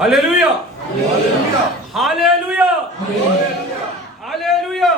Hallelujah, hallelujah, hallelujah.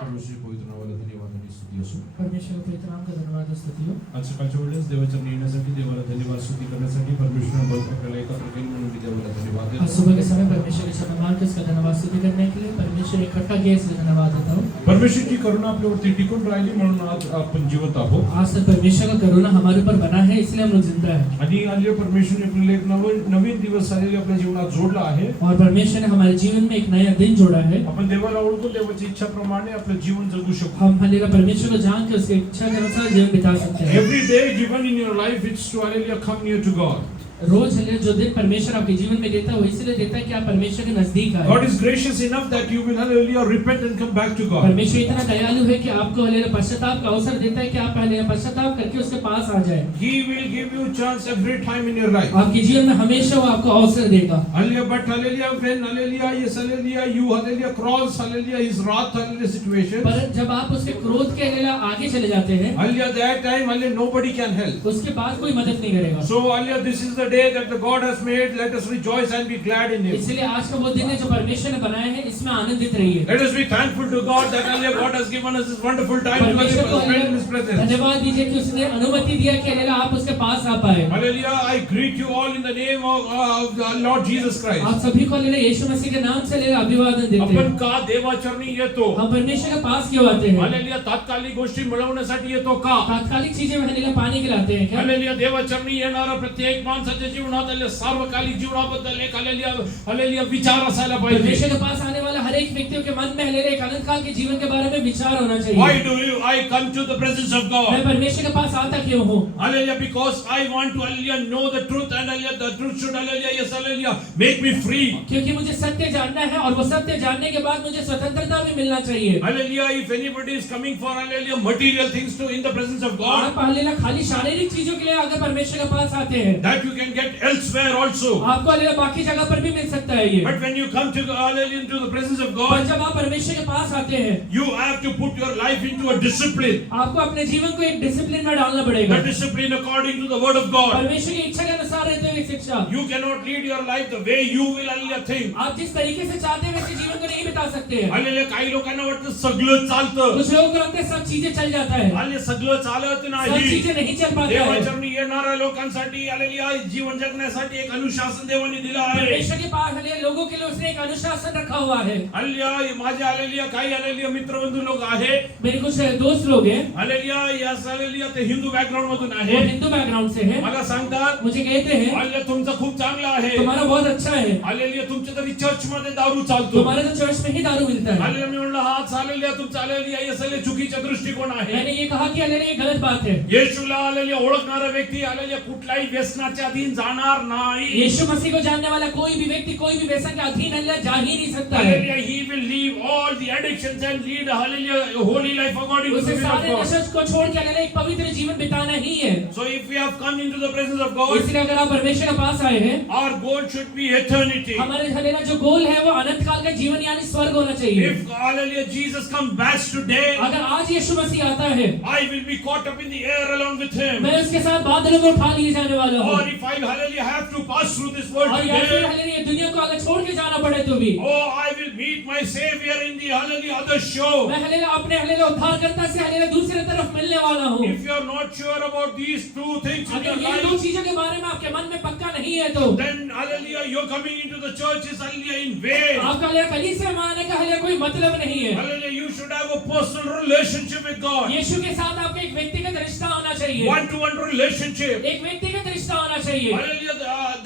परमेश्वर पवित्र नावाला धन्यवाद आणि स्तुती असो. परमेश्वर पवित्र नाम का धन्यवाद और स्तुति हो। आज सकाळच्या वेळेस देवाच्या येण्यासाठी, देवाला धन्यवाद स्तुती करण्यासाठी परमेश्वराने आपल्याला एकत्र केले म्हणून मी देवाला धन्यवाद आज देतो. सुबह के समय परमेश्वर के शब्द का धन्यवाद स्तुति करने के लिए परमेश्वर इकट्ठा किया इसलिए धन्यवाद देता हूँ। परमेश्वरची करुणा आपल्यावरती टिकून राहिली म्हणून आज आपण जिवंत आहोत. आज तक परमेश्वर का करुणा हमारे ऊपर बना है इसलिए हम लोग जिंदा है। आणि आलेल्या परमेश्वरने आपल्याला एक नवीन दिवस आलेले आपल्या जीवनात जोडला आहे. और परमेश्वर ने हमारे जीवन में एक नया दिन जोड़ा है। आपण देवाला ओळखून देवाची इच्छा प्रमाणे आपलं जीवन जगू शकतो. हम हालेलुया परमेश्वर को जान के उसकी इच्छा के अनुसार जीवन बिता सकते हैं। Every day given in your life it's to hallelujah come near to God. Rose hallelujah जो दिन परमेश्वर आपके जीवन में देता है वो इसलिए देता है कि आप परमेश्वर के नजदीक आए। God is gracious enough that you will hallelujah repent and come back to God. परमेश्वर इतना दयालु है कि आपको हालेलुया पश्चाताप का अवसर देता है कि आप हालेलुया पश्चाताप करके उसके पास आ जाएं। He will give you chance every time in your life. आपके जीवन में हमेशा वो आपको अवसर देगा। Hallelujah, but hallelujah, when hallelujah, yes hallelujah, you hallelujah cross hallelujah his wrath hallelujah situation. पर जब आप उसके क्रोध के हालेलुया आगे चले जाते हैं, Hallelujah, that time hallelujah nobody can help. उसके बाद कोई मदद नहीं करेगा। So hallelujah, this is the day that the God has made. Let us rejoice and be glad in Him. इसलिए आज का वो दिन है जो परमेश्वर ने बनाया है, इसमें आनंदित रहिए। Let us be thankful to God that hallelujah God has given us this wonderful time to परमेश्वर को spend in His presence. धन्यवाद दीजिए कि उसने अनुमति दिया कि हालेलुया आप उसके पास आ पाए। Hallelujah, I greet you all in the name of the Lord Jesus Christ. आप सभी को हालेलुया यीशु मसीह के नाम से हालेलुया अभिवादन देते आपण हैं। का देवाचरणी येतो? हम परमेश्वर के पास क्यों आते हैं? हालेलुया, तात्कालिक गोष्टी मिळवण्यासाठी येतो का? तात्कालिक चीजें में हालेलुया पाने के लिए आते हैं क्या? हालेलुया, देवाचरणी येणारा प्रत्येक माणसाच्या जीवनात हालेलुया सार्वकालिक जीवनाबद्दल एक हालेलुया हालेलुया विचार असायला पाहिजे. परमेश्वर के पास आने वाला हर एक व्यक्ति के मन में हालेलुया एक अनंत काल के जीवन के बारे में विचार होना चाहिए। Why do I come to the presence of मैं God? परमेश्वर के पास आता क्यों हूँ? Hallelujah, because I want to hallelujah know the truth and hallelujah the truth should hallelujah yes hallelujah make me free. क्योंकि मुझे सत्य जानना है और वो सत्य जानने के बाद मुझे स्वतंत्रता भी मिलना चाहिए। Hallelujah, if anybody is coming for hallelujah material things to in the presence of God, आप हालेलुया खाली शारीरिक चीजों के लिए अगर परमेश्वर के पास आते हैं, that you can get elsewhere also. आपको हालेलुया बाकी जगह पर भी मिल सकता है ये। But when you come to hallelujah into the presence of per God, जब आप परमेश्वर के पास आते हैं, you have to put your life into a discipline. आपको अपने जीवन को एक डिसिप्लिन में डालना पड़ेगा। The discipline according to the word of God. परमेश्वर की इच्छा के अनुसार रहते हुए शिक्षा। You cannot lead your life the way you will hallelujah think. आप जिस तरीके से चाहते हैं वैसे जीवन को नहीं बिता सकते हैं। हल्लेल्या काही लोकांना वाटतं सगळं चालतं. कुछ लोगों को लगता है सब चीजें चल जाता है, हल्ले सगळं चालत सब नाही. चीजें नहीं चल पाता है। देवाचरणी येणाऱ्या लोकांसाठी हल्लेल्या जीवन जगण्यासाठी एक अनुशासन देवाने दिलं आहे. परमेश्वर के पास हालेलुया लोगों के लिए उसने एक अनुशासन रखा हुआ है। हल्ल्या माझ्या हल्लेल्या काही हल्लेल्या मित्रबंधू लोक आहे. मेरे कुछ दोस्त लोग हैं, हल्लेल्या या हल्लेल्या ते हिंदू बॅकग्राऊंड मधून वो आहे. हिंदू बैकग्राउंड से हैं, मला सांगतात मुझे कहते हैं हल्ल्या तुमचं खूप चांगलं आहे. तुम्हारा बहुत अच्छा है, हल्लेल्या तुमच्या तरी चर्च मध्ये दारू चालतो. तुम्हारे तो चर्च में ही दारू मिलता है। हल्लेल्या मी म्हणलं हा चाललेल्या तुमचा हल्लेल्या हे सगळे चुकीचा दृष्टिकोन आहे. मैंने ये कहा कि हालेलुया ये गलत बात है। येशूला हल्लेल्या ओळखणारा व्यक्ती हल्लेल्या कुठल्याही व्यसनाच्या अधीन जाणार नाही. यीशु मसीह को जानने वाला कोई भी व्यक्ति कोई भी व्यसन के अधीन हालेलुया जा ही नहीं सकता है। Hallelujah, he will leave all the addictions and lead hallelujah holy life according to the use will सारे of God. नशे को छोड़ के हालेलुया एक पवित्र जीवन बिताना ही है। So if we have come into the presence of God, इसलिए अगर आप परमेश्वर के पास आए हैं, our goal should be eternity. हमारे हालेलुया जो गोल है वो अनंत काल का जीवन यानी स्वर्ग होना चाहिए। If hallelujah Jesus comes back today, अगर आज यीशु मसीह आता है, I will be caught up in the air along with him. मैं उसके साथ बादलों में उठा लिए जाने वाला हूँ। Or if I hallelujah have to pass through this world और या फिर today, हालेलुया दुनिया को अगर छोड़ के जाना पड़े तो भी oh I will meet my Savior in the hallelujah other shore. मैं हालेलुया अपने हालेलुया उद्धारकर्ता से हालेलुया दूसरी तरफ मिलने वाला हूँ। If you are not sure about these two things in your अगर ये दो life, चीजों के बारे में आपके मन में पक्का नहीं है तो then hallelujah you're coming into the church is hallelujah in vain. आपका हालेलुया कलीसिया में आने का हालेलुया कोई मतलब नहीं है। Hallelujah, you should have a personal relationship with God. यीशु के साथ आपका एक व्यक्तिगत रिश्ता होना चाहिए, One-to-one relationship. एक व्यक्तिगत रिश्ता होना चाहिए। Hallelujah,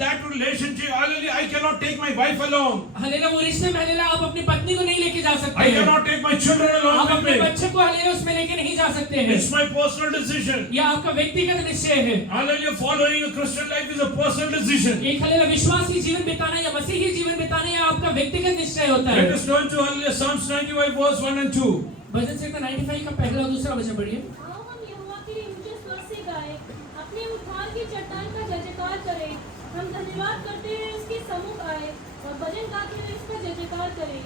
that relationship. Hallelujah, I cannot take my wife along. Hallelujah वो रिश्ते में हालेलुया आप अपनी पत्नी को नहीं लेके जा सकते I हैं, cannot take my children along आप with अपने me. बच्चे को हालेलुया उसमें लेके नहीं जा सकते हैं। It's my personal decision. यह आपका व्यक्तिगत निश्चय है। Hallelujah, following a Christian life is a personal decision. एक हालेलुया विश्वासी जीवन बिताना या मसीही जीवन बिताना यह आपका व्यक्तिगत निश्चय होता है। Let us turn to hallelujah Psalms 95 verse 1 and 2. भजन संहिता 95 का पहला और दूसरा वचन पढ़िए। आओ हम यहोवा के लिए ऊंचे स्वर से गाएं, अपने उद्धार की चट्टान का जय जयकार करें। हम धन्यवाद करते हुए उसके सम्मुख आए और भजन गाते हुए इसका जय जयकार करें।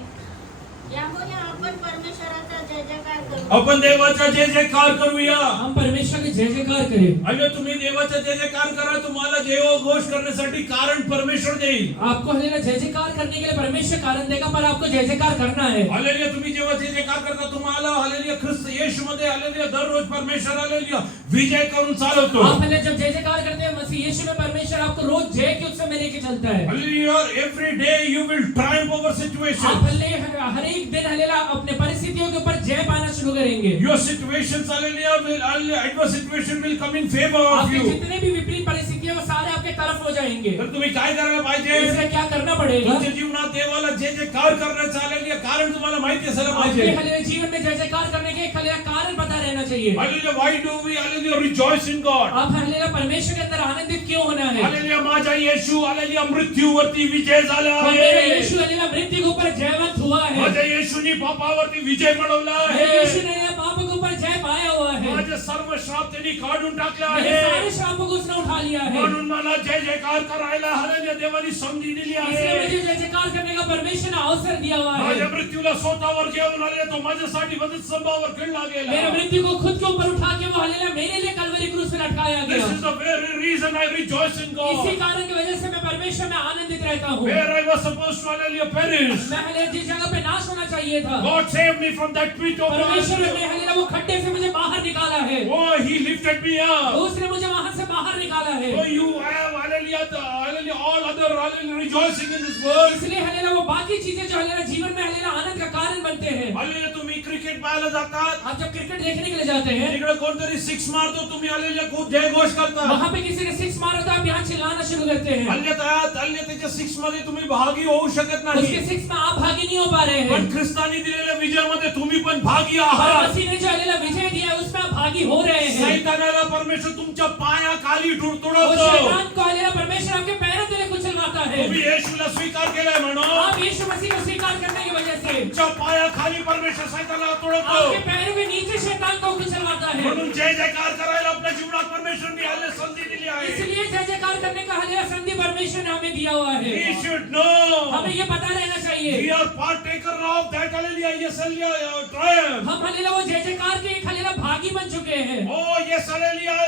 यामुळे आपण परमेश्वराचा जय जयकार करू. आपण देवाचा जय जयकार करूया. हम परमेश्वर के जय जयकार करें. आणि तुम्ही देवाचा जय जयकार करा, तुम्हाला देव घोष करण्यासाठी कारण परमेश्वर देईल. आपको हालेलुया जय जयकार करने के लिए परमेश्वर कारण देगा, पर आपको जय जयकार करना है. हालेलुया. तुम्ही जेव्हा जय जयकार करता, तुम्हाला हालेलुया ख्रिस्त येशू मध्ये हालेलुया दररोज परमेश्वर हालेलुया विजय करून चालवतो. आप हालेलुया जब जय जयकार करते हैं मसीह यीशु में, परमेश्वर आपको रोज जय के उत्सव में लेके चलता है. Hallelujah. Every day you will Triumph over आप सिचुएशन. हालेलुया हर एक दिन हालेलुया अपने परिस्थितियों के ऊपर जय पाना शुरू करेंगे. Your situations hallelujah will adverse situation will come in favor of आपके you. जितने भी विपरीत परिस्थितियां वो सारे आपके तरफ हो जाएंगे. तर तुम्ही काय करायला पाहिजे? इसलिए क्या करना पड़ेगा? तुमच्या जीवनात देवाला जय जयकार करण्याचं हालेलुया कारण तुम्हाला माहिती असायला आपके पाहिजे. हालेलुया जीवन में जय जयकार करने के एक हालेलुया कारण पता रहना चाहिए. Hallelujah. Why do we hallelujah rejoice in God? आप हालेलुया परमेश्वर के अंदर आनंदित क्यों होना है? हालेलुया. माझा येशू हालेलुया मृत्यूवरती विजय झाला मेरा आहे. यीशु हालेलुया मृत्यु के ऊपर जयवंत हुआ है. माझ्या येशूनी पापावरती विजय मिळवला मेरे आहे. यीशु ने पाप के ऊपर जय पाया हुआ है. माझे सर्व श्राप त्यांनी काढून टाकले मेरे आहे. सारे श्रापों को उसने उठा लिया है. म्हणून मला जय जयकार करायला हालेलुया देवानी संधी दिली इसलिए आहे. मुझे जय जयकार करने का परमेश्वर ने अवसर दिया हुआ माझ्या है. मृत्यूला स्वतःवर घेऊन आले, तो माझ्यासाठी वधित स्तंभावर खिळला मेरे गेला. मृत्यु को खुद के ऊपर उठा के वो हालेलुया मेरे लिए कलवरी क्रूस पे लटकाया This Gaya. is the very reason I rejoice in God. इसी कारण की वजह से मैं परमेश्वर में आनंदित रहता हूँ. Where I was supposed to hallelujah perish, मैं हालेलुया जिस जगह पे नाश होना चाहिए था, God saved me from that pit of परमेश्वर ने hallelujah. हालेलुया वो खड्डे से मुझे बाहर निकाला है. Oh, He lifted me up. उसने मुझे वहां से बाहर निकाला है. So you have hallelujah all other hallelujah rejoicing in this world. इसलिए हालेलुया वो बाकी चीजें जो हालेलुया जीवन में हालेलुया आनंद का कारण बनते हैं. Hallelujah. तुम्ही क्रिकेट पाहायला जातात, आप जब क्रिकेट देखने के लिए जाते हैं, तिकडे कोणतरी सिक्स मारतो, तुम्ही hallelujah खूप जय घोष करता. वहां पे किसी ने सिक्स मारा तो आप यहाँ चिल्लाना शुरू करते हैं. हल्ल्या त्याच्या सिक्स मध्ये तुम्ही भागी होऊ शकत नाही. उसके सिक्स में आप भागी नहीं हो पा रहे हैं. पण ख्रिस्तानी दिलेल्या विजयामध्ये तुम्ही पण भागी और आहात. मसीह ने जो हालेलुया विजय दिया है उसमें आप भागी हो रहे हैं. सैतानाला परमेश्वर तुमच्या पायाखाली वो तुडवतो. शैतान को हालेलुया परमेश्वर आपके पैरों तले कुचलवाता है. तुम्ही येशूला स्वीकार केलाय म्हणून आप यीशु मसीह को स्वीकार करने की वजह से तुमच्या पायाखाली परमेश्वर सैतानाला आपके तुडवतो. पैरों के नीचे शैतान को कुचलवाता है. म्हणून जय जयकार करायला आपल्या जीवनात परमेश्वरने हल्ले संधी दिली आहे. इसलिए जय जयकार करने का हालेलुया संधि परमेश्वर ने हमें दिया हुआ है. We should know हमें ये पता रहना चाहिए. we are partaker of that hallelujah yes hallelujah triumph. Hum hallelujah वो जय जयकार के एक हालेलुया भागी बन चुके हैं. Oh yes hallelujah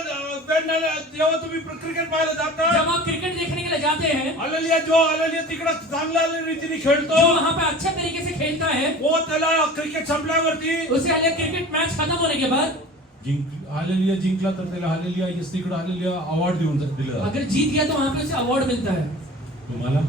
when जेव्हा तुम्ही क्रिकेट पाहायला जाता, जब आप क्रिकेट देखने के लिए जाते हैं, हallelujah जो hallelujah तिकडे चांगल्या रीतीने खेळतो, जो वहाँ पे अच्छे तरीके से खेलता है, वो त्याला क्रिकेट संपल्यावरती उसे हालेलुया क्रिकेट मैच खत्म होने के बाद हालेलुया जिंकला तर त्याला हालेलुया येस तिकडे हालेलुया अवॉर्ड देऊन दिलं. अगर जीत गया तो वहाँ पे उसे अवार्ड मिलता है. तुम्हाला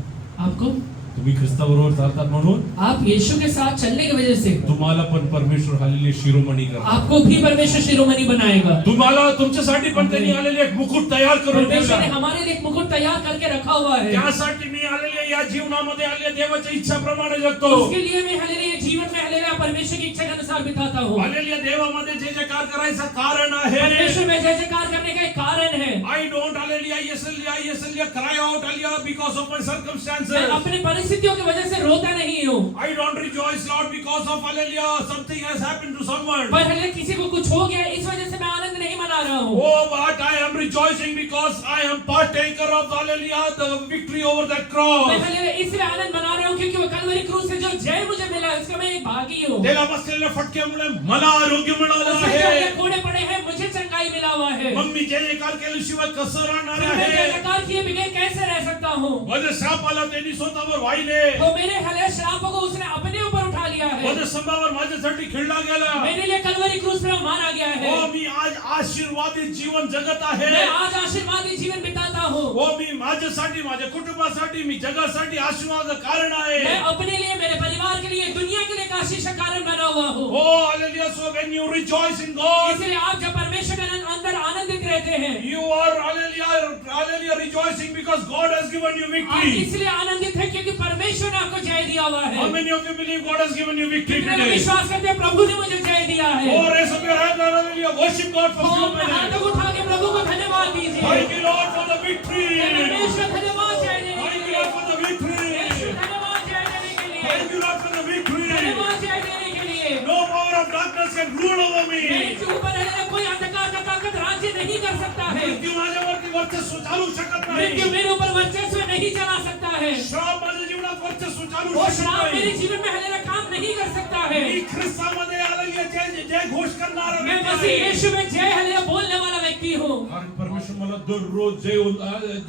आपको तुम्ही ख्रिस्ताबरोबर चालतात म्हणून आप यीशु के साथ चलने की वजह से तुम्हाला पण परमेश्वर हालेलुया शिरोमणी करतो. आपको भी परमेश्वर शिरोमणि बनाएगा. तुम्हाला तुमच्यासाठी पण त्यांनी हालेलुया एक मुकुट तयार करून परमेश्वर ने ठेवला. हमारे लिए एक मुकुट तैयार करके रखा हुआ है. त्यासाठी मी हालेलुया या जीवनामध्ये हालेलुया देवाच्या इच्छाप्रमाणे जगतो. उसके लिए मैं हालेलुया जीवन में हालेलुया परमेश्वर की इच्छा के अनुसार बिताता हूँ. हालेलुया देवामध्ये जे जयकार करायचं कारण आहे. परमेश्वर में जय जयकार करने का एक कारण है. I don't hallelujah yes hallelujah cry out hallelujah because of my मैं circumstances. अपनी परिस्थितियों की वजह से रोता नहीं हूँ. I don't rejoice Lord because of hallelujah something has happened to someone. Per hallelujah किसी को कुछ हो गया इस वजह से मैं आनंद नहीं मना रहा हूँ. Oh, but I am rejoicing because I am partaker of hallelujah the victory over that मैं cross. हालेलुया इसलिए आनंद मना रहा हूँ क्योंकि वो कलवरी क्रूस से जो जय मुझे मिला है उसका मैं एक भागी हूँ. त्याला बसलेल्या फटक्यामुळे मला आरोग्य मिळालं उससे जो आहे. ये कोड़े पड़े हैं मुझे चंगाई मिला हुआ है. मग मी जय जयकार केल्याशिवाय कसं राहणार फिर मैं जय आहे. जयकार किए बगैर कैसे रह सकता हूँ. माझे श्रापाला त्यांनी स्वतःवर वाहिले. तो मेरे हालेलुया श्रापों को उसने अपने ऊपर उठा लिया है. माझ्या स्तंभावर माझ्यासाठी खिळला गेला. मेरे लिए कलवरी क्रूस पे वो मारा गया है. हो मी आज आशीर्वादित जीवन जगत आहे. मैं आज आशीर्वादी जीवन बिताता हूँ. हो मी माझ्यासाठी माझ्या कुटुंबासाठी मी जगासाठी आशीर्वादाचं कारण आहे. मैं अपने लिए मेरे परिवार के लिए दुनिया के लिए एक आशीष का कारण बना हुआ हूँ. हो hallelujah so when you rejoice in God इसलिए आप जब परमेश्वर के अंदर आनंदित रहते हैं, you are hallelujah rejoicing because God has given you आप victory. इसलिए आनंदित हैं क्योंकि परमेश्वर ने आपको जय दिया हुआ है. How many of you believe God has given you victory कितने लोग today? विश्वास करते हैं प्रभु ने मुझे जय दिया है. Oh raise up your hand and hallelujah worship God for तो few अपने minutes. हाथों को उठा के प्रभु को धन्यवाद दीजिए. Thank you Lord for the victory. परमेश्वर धन्यवाद जय देने Thank के you लिए. Lord for the victory. यीशु धन्यवाद जय देने के लिए. Thank you Lord for the victory. धन्यवाद जय देने के लिए. No power of darkness can rule over मेरे me. ऊपर है कोई अंधकार का ताकत राज्य नहीं कर सकता है. मृत्यू माझ्यावरती वर्चस्व चालू शकत मृत्यू नाही. मेरे ऊपर वर्चस्व नहीं चला सकता है. श्राप माझ्या जीवनात वरचे सुचारू वो शकत श्राप मेरे नाही. जीवन में हालेलुया काम नहीं कर सकता है. मी ख्रिस्तामध्ये हालेलुया जय घोष करणारा मैं व्यक्ती मसीह आहे. यीशु में जय हालेलुया बोलने वाला व्यक्ती हूँ. कारण परमेश्वर मला दररोज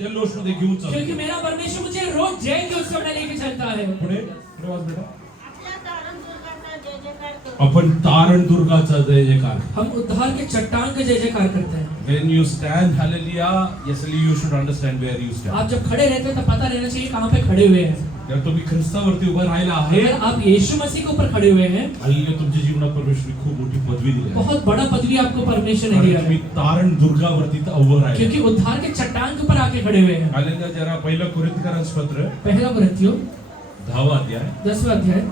जल्लोष मध्ये घेऊन क्योंकि चालतो. मेरा परमेश्वर मुझे रोज जय के उत्सव में लेके चलता है. पुढे वाच बेटा. आपल्या तारणदुर्गाचा जय जयकार करू. आपण तारण दुर्गाचा जय जयकार. हम उद्धार के चट्टान का जय जयकार करते हैं. When you stand, hallelujah, yes, you should understand where you stand. आप जब खड़े रहते हैं तो पता रहना चाहिए कहाँ पे खड़े हुए हैं. जर तुम्ही ख्रिस्तावरती उभं राहिला आहे, अगर आप यीशु मसीह के ऊपर खड़े हुए हैं, हल्ली तुमच्या जीवनात परमेश्वर खूप मोठी पदवी दिली आहे. बहुत बड़ा पदवी आपको परमेश्वर ने कारण दिया तुम्ही है. तारण दुर्गावरती उभं राहिले. क्योंकि उद्धार के चट्टान के ऊपर आके खड़े हुए हैं. हालेलुया. जरा पहिलं कोरिन्थीकरांचं पत्र पहला कुरिन्थियों 10वां अध्याय 10वां अध्याय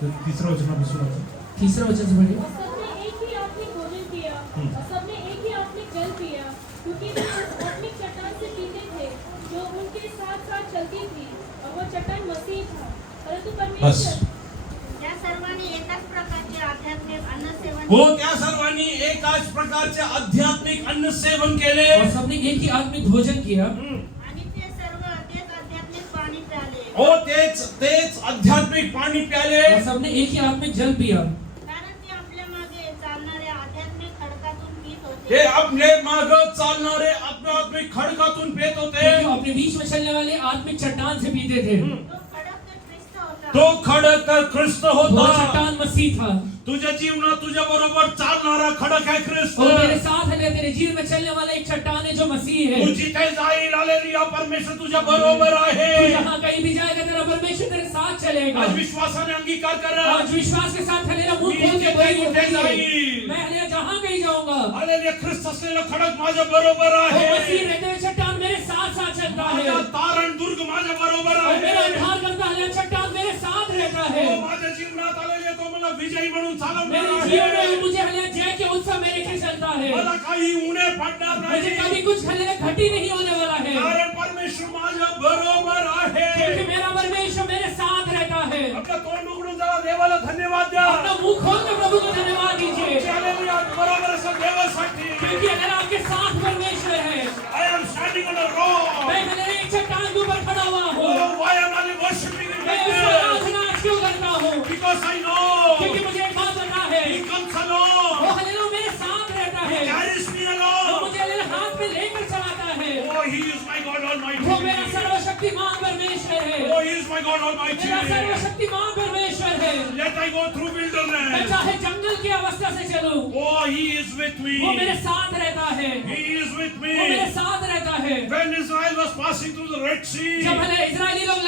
तिसरं वचनापासून वाचा. तीसरा वचन से पढ़िए. और सबने एक ही आत्मिक भोजन किया और सबने एक ही आत्मिक जल पिया, क्योंकि वे उस आत्मिक चट्टान से पीते थे जो उनके साथ साथ चलती थी, और वो चट्टान मसीह था. परंतु बस. परमेश्वर या सर्वांनी एकाच प्रकारचे आध्यात्मिक अन्नसेवन हो, त्या सर्वांनी एकाच प्रकारचे आध्यात्मिक अन्न सेवन केले. और सबने एक ही आत्मिक भोजन किया आणि ते सर्व तेच आध्यात्मिक पाणी प्याले. हो, तेच आध्यात्मिक पाणी प्याले. और सबने एक ही आत्मिक जल पिया. कारण ते आपल्या मागे चालणाऱ्या आध्यात्मिक खडकातून पीत होते. ते आपले माग चालणारे आध्यात्मिक खडकातून पेत होते. क्योंकि वो अपने बीच में चलने वाले आत्मिक चट्टान से पीते थे. तो खडक तर ख्रिस्त होता. तो खडक ख्रिस्त वो होता. चट्टान मसीह था. तुझ्या जीवनात तुझ्या बरोबर चालणारा खडक आहे ख्रिस्त. और तेरे साथ है, तेरे जीवन में चलने वाला एक चट्टान है जो मसीह है. तू जिथे जाईल, हालेलुया, परमेश्वर तुझ्या बरोबर तू आहे. जहाँ कहीं भी जाएगा तेरा परमेश्वर तेरे साथ चलेगा. आज विश्वासाने अंगीकार करा. आज विश्वास के साथ हलेला मुंह खोल के जिथे कुठे बोलिए, जाईल, मैं हलेला जहाँ कहीं जाऊंगा, हालेलुया, ख्रिस्त असलेला खडक माझ्या बरोबर वो आहे. मसीह रहते हुए चट्टान मेरे साथ साथ चलता है. माझा तारण दुर्ग माझ्या बरोबर और मेरा आहे. उद्धार करता हलेला चट्टान मेरे साथ रहता है. हो, माझ्या जीवनात आलेले तो मला विजयी म्हणून मेरे चालवणार जीवन आहे. में मुझे हलेला जय के उत्सव में लेके चलता है. मला काही उणे पडणार मुझे नाही. कभी कुछ हलेला घटी नहीं होने वाला है. कारण परमेश्वर माझ्या बरोबर आहे. क्योंकि मेरा परमेश्वर मेरे साथ रहता है. आपलं तोंड उघडून जरा देवाला धन्यवाद द्या. अपना मुंह खोल के प्रभु को धन्यवाद दीजिए. हालेलुया, बरोबर असं देवासाठी. क्योंकि अगर आपके साथ परमेश्वर है, I am standing on a rock. मैं हलेला एक चट्टान के ऊपर खड़ा हुआ हूँ. Oh, why am I worshiping in मैं like उसको this? आराधना क्यों करता हूँ? Because I know क्योंकि मुझे एक बात पता है, He comes वो along. हलेलुया मेरे साथ रहता He है. carries me वो along. मुझे हलेलुया हाथ में लेकर चलाता है. Oh, He is my God वो Almighty. मेरा सर्वशक्तिमान परमेश्वर है. Oh, He is my God Almighty. मेरा सर्वशक्तिमान परमेश्वर है. Let I go through मैं wilderness. चाहे जंगल की अवस्था से चलूं, Oh, He is with me. वो मेरे साथ रहता है. He is with वो मेरे me. साथ रहता है. When Israel was passing through the Red Sea. जब हले इजरायली लोग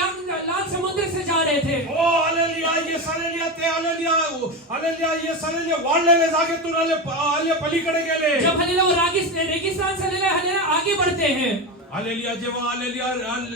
लाल समुद्र से जा रहे थे, Oh, हालेलुया, येस हालेलुया, ते हालेलुया, हालेलुया, येस हालेलुया, वाढलेल्या जागेतून आले पलीकडे गेले. जब हलेला वो रेगिस्तान से हलेला आगे बढ़ते हैं, हालेलुया, जेव्हा हालेलुया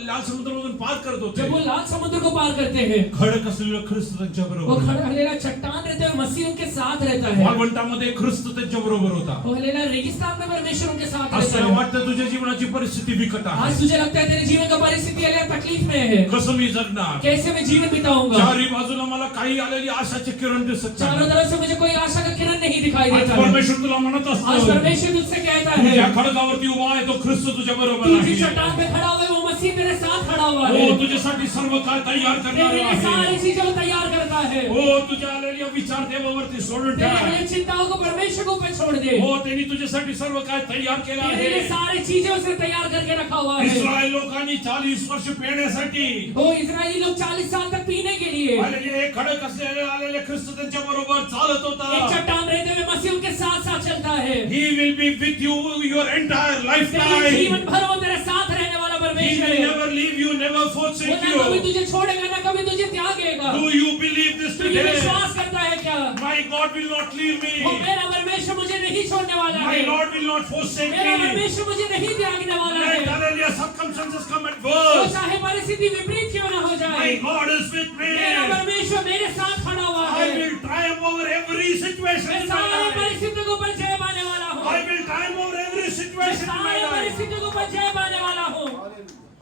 लाल समुद्रामधून पार करत होते, जब वो लाल समुद्र को पार करते हैं, खडक असलेला ख्रिस्त त्यांच्या वो बरोबर. हलेला चट्टान रहते हुए मसीह उनके साथ रहता है. वाळवंटामध्ये ख्रिस्त त्यांच्या बरोबर होता. वो हलेला रेगिस्तान में परमेश्वर उनके साथ रहता असं है. वाटतं तुझ्या जीवनाची परिस्थिती बिकट आहे. आज तुझे लगता है तेरे जीवन का परिस्थिति हलेला तकलीफ में है. कसं मी जगणार? कैसे मैं जीवन बिताऊंगा? चारी बाजूला मला काही आलेली आशाचे किरण दिसत चारों नाही. तरफ से मुझे कोई आशा का किरण नहीं दिखाई आज देता है. परमेश्वर तुला म्हणत आज असतो, परमेश्वर तुझसे कहता तू ज्या है, खडकावरती उभा आहे तो ख्रिस्त तुझ्या बरोबर तू जिस आहे. चट्टान पे खड़ा हुआ है वो मसीह तेरे साथ खड़ा हुआ है. हो, तुझ्यासाठी सर्व काय तयार करणार तेरे लिए आहे. सारी चीजें वो तैयार करता है. हो, तुझ्या आलेल्या विचार देवावरती सोडून तेरे ठेव. लिए चिंताओं को परमेश्वर को ऊपर छोड़ दे. हो, त्यांनी तुझ्यासाठी सर्व काय तयार केलं तेरे लिए आहे. सारी चीजें उसने तैयार करके रखा हुआ है. इस्रायल लोकांनी 40 वर्ष पिण्यासाठी वो इजरायली लोग 40 साल तक पीने के लिए आलेले खडक असलेले आलेले ख्रिस्त त्यांच्या बरोबर चालत एक होता. चट्टान रहते हुए मसीह उनके साथ साथ चलता है. He will be with you your entire तेरे lifetime. जीवन भर वो तेरे साथ रहने वाला He परमेश्वर will है. never leave you, never वो forsake ना कभी you. तुझे छोड़ेगा ना कभी तुझे त्यागेगा. Do you believe this तू ये today? विश्वास करता है क्या? My God will not leave वो me. मेरा परमेश्वर मुझे नहीं छोड़ने वाला My है. Lord will not forsake मेरा me. परमेश्वर मुझे नहीं त्यागने वाला Let है. hallelujah circumstances come वो adverse. चाहे परिस्थिति विपरीत क्यों ना हो जाए, My God is with me. मेरा परमेश्वर मेरे साथ खड़ा हुआ I है. will triumph over every situation मैं in my सारे life. परिस्थितियों को ऊपर जय पाने वाला हूँ. I will triumph over every मैं situation in my सारे life. परिस्थितियों को ऊपर जय पाने वाला हूँ.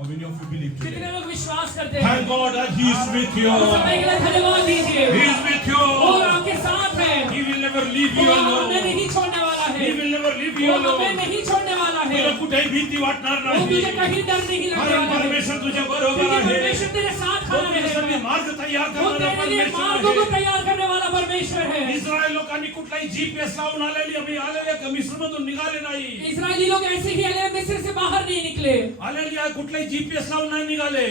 How many of you believe कितने today? लोग विश्वास करते हैं? Thank God that He is with you. उस समय के लिए धन्यवाद दीजिए. He is with वो you. आपके साथ है. He will never leave वो you हमें alone. नहीं छोड़ने वाला है. He will never leave वो you हमें alone. नहीं छोड़ने वाला है, तुला कुठेही भीती वाटणार वो तुझे नाही, कहीं डर नहीं लगने कारण वाला है, परमेश्वर तुझ्या बरोबर क्योंकि आहे. परमेश्वर तेरे साथ तो खड़ा तुझ्यासाठी रहेगा, मार्ग तयार वो करणारा तेरे लिए परमेश्वर मार्गों को आहे. तैयार करने वाला परमेश्वर है। इस्रायल लोकांनी कुठलाही जीपीएस लावून आलेले मिस्रमधून निघाले नाही. इस्राएली लोग ऐसे ही आले, मिस्र से बाहर नहीं निकले, आलेली कुठलाही जीपीएस लावून नाही निघाले.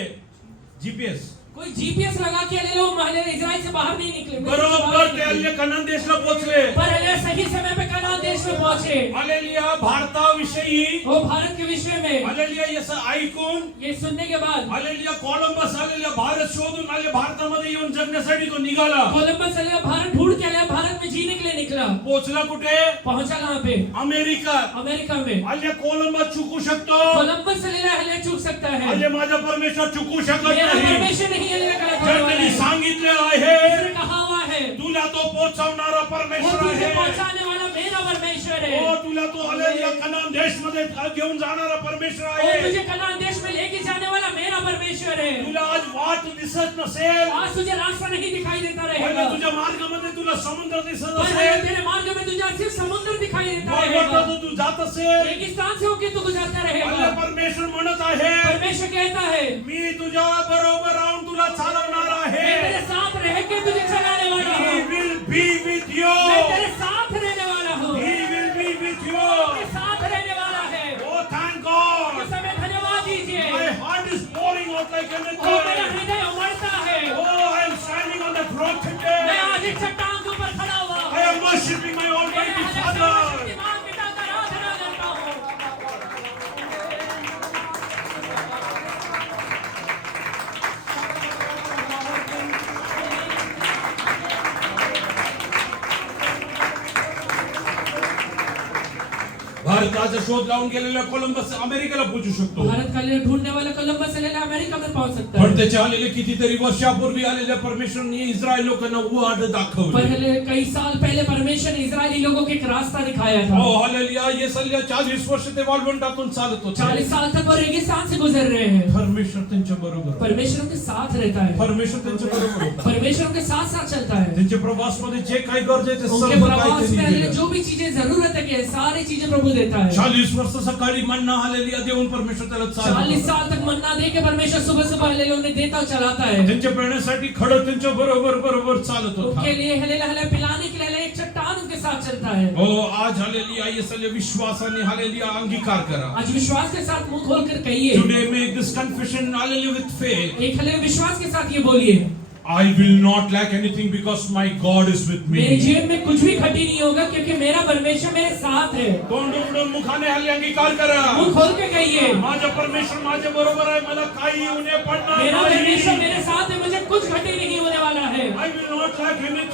जीपीएस कोई जीपीएस लगा के आले लोग महले इस्राएल से बाहर नहीं निकले, मिस्र से बरोबर बाहर ते नहीं निकले। आलेले कनान देशला पोहोचले. पर हले सही समय पे कनान देश में पहुंचे। आलेलिया भारताविषयी वो भारत के विषय में आलेलिया असं ऐकून ये सुनने के बाद आलेलिया कोलंबस आलेलिया भारत शोधून आले, भारतामध्ये येऊन जगण्यासाठी तो निघाला. कोलंबस आया, भारत ढूंढ के आया, भारत में जीने के लिए निकला। पोहोचला कुठे? पहुंचा कहाँ पे? अमेरिका. अमेरिका में। आले कोलंबस चुकू शकतो, कोलंबस से लेना हले चूक सकता है, आले माझा परमेश्वर चुकू शकत मेरा नाही. परमेश्वर नहीं है, गलत होने जर वाला त्यांनी है। सांगितलेलं आहे इसने कहा हुआ है, तुला तो पोहोचवणारा वो परमेश्वर तुझे आहे. पहुंचाने वाला मेरा परमेश्वर है, हो, तुला तो आलेलिया कनान देश मध्ये घेऊन जाणारा परमेश्वर वो आहे. तुझे कनान देश में लेके जाने वाला मेरा परमेश्वर है। तुला आज वाट दिसत नसेल, आज तुझे रास्ता नहीं दिखाई देता पहिले रहेगा, तुझ्या मार्गामध्ये तुला समुद्र दिसत पर असेल, तेरे मार्ग में तुझे सिर्फ समुद्र दिखाई देता मग रहेगा, वाटतं तू जात असेल, रेगिस्तान से होके तू गुजरता आले रहेगा। परमेश्वर म्हणत आहे परमेश्वर कहता है, मी तुझ्या बरोबर राहून तुला चालवणार मैं आहे. तेरे साथ रह के तुझे चलाने वाला He हूँ, will be with you. मैं तेरे साथ रहने वाला हूँ, He will be with you. तेरे साथ रहने वाला है। Oh, thank God. उस समय धन्यवाद दीजिए। My heart is pouring out like ओ मेरा anything. हृदय उमड़ता है, Oh, I am standing on the rock मैं today. आज एक चट्टान के ऊपर खड़ा हुआ हूँ, I am worshiping my मैं Almighty आज Father. सर्वशक्तिमान पिता का आराधना करता हूँ। भारताचा शोध लावून गेलेला कोलंबस अमेरिकेला पोहोचू शकतो. भारत का लिए ढूंढने वाला कोलंबस से लेना अमेरिका में पहुंच सकता पण है, त्याचे आलेले कितीतरी वर्षापूर्वी आलेल्या परमेश्वरने इस्रायल लोकांना वाट पर दाखवली. हले कई साल पहले परमेश्वर ने इजरायली लोगों को एक रास्ता दिखाया था। हो, हालेलुया. येसल्या 40 वर्ष ते वाळवंटातून चालत होते. 40 साल तक वो रेगिस्तान से गुजर रहे हैं, परमेश्वर त्यांच्या बरोबर, परमेश्वर उनके साथ रहता है, परमेश्वर त्यांच्या बरोबर होता. परमेश्वर उनके साथ साथ चलता है। त्यांच्या प्रवासमध्ये जे काही गरजे ते उनके सर्व प्रवास काही में त्यांनी हले दिलं. जो भी चीजें जरूरत है कि सारी चीजें प्रभु देता है। 40 वर्ष सकाळी मन्ना हालेलुया देऊन परमेश्वर त्याला 40 चालवतो. साल तक मन्ना दे के परमेश्वर सुबह सुबह हले उन्हें देता और चलाता है। त्यांच्या प्राण्यासाठी खडक त्यांच्या बरोबर चालत होता. उनके लिए हले हले पिलाने के लिए हले एक चट्टान उनके साथ चलता है। हो, आज हालेलुया येसल्या विश्वासाने हालेलुया अंगीकार करा. आज विश्वास के साथ मुंह खोल कर कहिए, Today make this confession hallelujah with faith. एक हले विश्वास के साथ ये बोलिए, I will not lack anything because my God is with मेरे me. जीवन में कुछ भी घटी नहीं होगा क्योंकि मेरा परमेश्वर मेरे साथ है। तोंड उघडून मुखाने हल्ली अंगीकार करा. मुंह खोल के कहिए, माझा परमेश्वर माझ्या बरोबर आहे, मला काही उणे पडणार मेरा परमेश्वर नाही. मेरे साथ है, मुझे कुछ घटी नहीं होने वाला है, I will not lack मुझे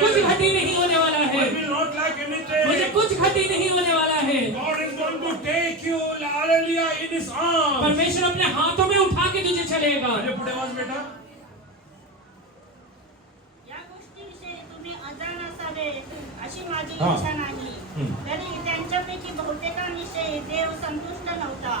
कुछ anything. घटी नहीं होने वाला I है, will not lack मुझे anything. कुछ घटी नहीं होने वाला है। God is going to take you hallelujah in his arms. परमेश्वर अपने हाथों में उठा के तुझे चलेगा। अरे पुढे वाच बेटा. या गोष्टीविषयी तुम्ही अजाण असावे अशी माझी हा. इच्छा नाही. तरी त्यांच्यापैकी बहुतेकांविषयी देव संतुष्ट नव्हता.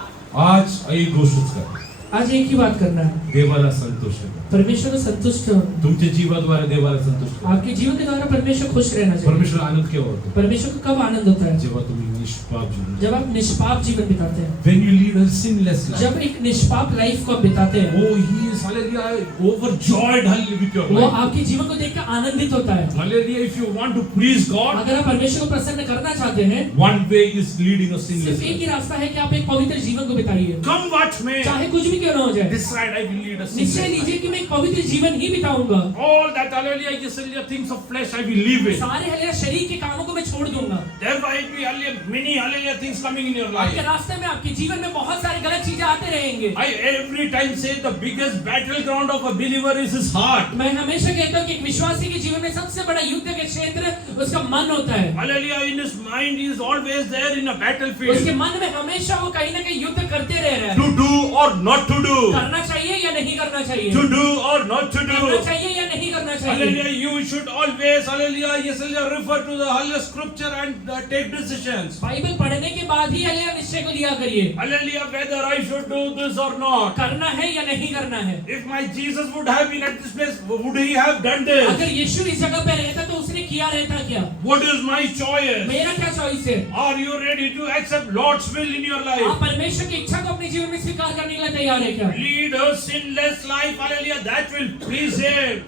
आज एक गोष्टच कर, आज एक ही बात करना है, देवाला संतोष कर. परमेश्वर को संतुष्ट हो। तुमच्या जीवाद्वारे देवाला संतुष्ट कर. आपके जीवन के द्वारा परमेश्वर खुश रहना चाहिए। परमेश्वर आनंद केव्हा होतो? परमेश्वर को कब आनंद होता है? जेव्हा तुम्ही निष्पाप जीवन, जब आप निष्पाप जीवन बिताते हैं, when you lead a sinless life. जब एक निष्पाप लाइफ को आप बिताते हैं, Oh, he is hallelujah overjoyed hallelujah with your वो life. आपके जीवन को देखकर आनंदित होता है। Hallelujah, if you want to please God, अगर आप परमेश्वर को प्रसन्न करना चाहते हैं, one way is leading a sinless सिर्फ एक ही life. रास्ता है कि आप एक पवित्र जीवन को बिताइए, Come what may, चाहे कुछ भी क्यों ना हो जाए। decide I will lead a निश्चय sinless life. लीजिए कि मैं एक पवित्र जीवन ही बिताऊंगा। All that hallelujah is hallelujah things of flesh I will leave it. सारे हले शरीर के कामों को मैं छोड़ दूंगा। There might be hallelujah many hallelujah things coming in your आपके life. रास्ते में आपके जीवन में बहुत सारी गलत चीजें आते रहेंगे। I every time say the biggest battleground of a believer is his heart. मैं हमेशा कहता हूँ कि एक विश्वासी के जीवन में सबसे बड़ा युद्ध के क्षेत्र उसका मन होता है। Hallelujah, in his mind he is always there in a उसके battlefield. मन में हमेशा वो कहीं ना कहीं युद्ध करते रह रहा है। To do or not to do. करना चाहिए या नहीं करना चाहिए, To do or not to करना do. चाहिए या नहीं करना चाहिए। Hallelujah, you should always, hallelujah, yes, hallelujah, refer to the hallelujah scripture and take decisions. Bible पढ़ने के बाद ही हले निश्चय को लिया करिए, Hallelujah, whether I should do this or not. करना है या नहीं करना है। If my Jesus would have been at this place, would he have done this? अगर यीशु इस जगह पे रहता तो उसने किया रहता क्या? What is my choice? मेरा क्या चॉइस है? Are you ready to accept Lord's will in your life? आप परमेश्वर की इच्छा को अपने जीवन में स्वीकार करने के लिए तैयार है क्या? Lead a sinless life, hallelujah, that will please Him.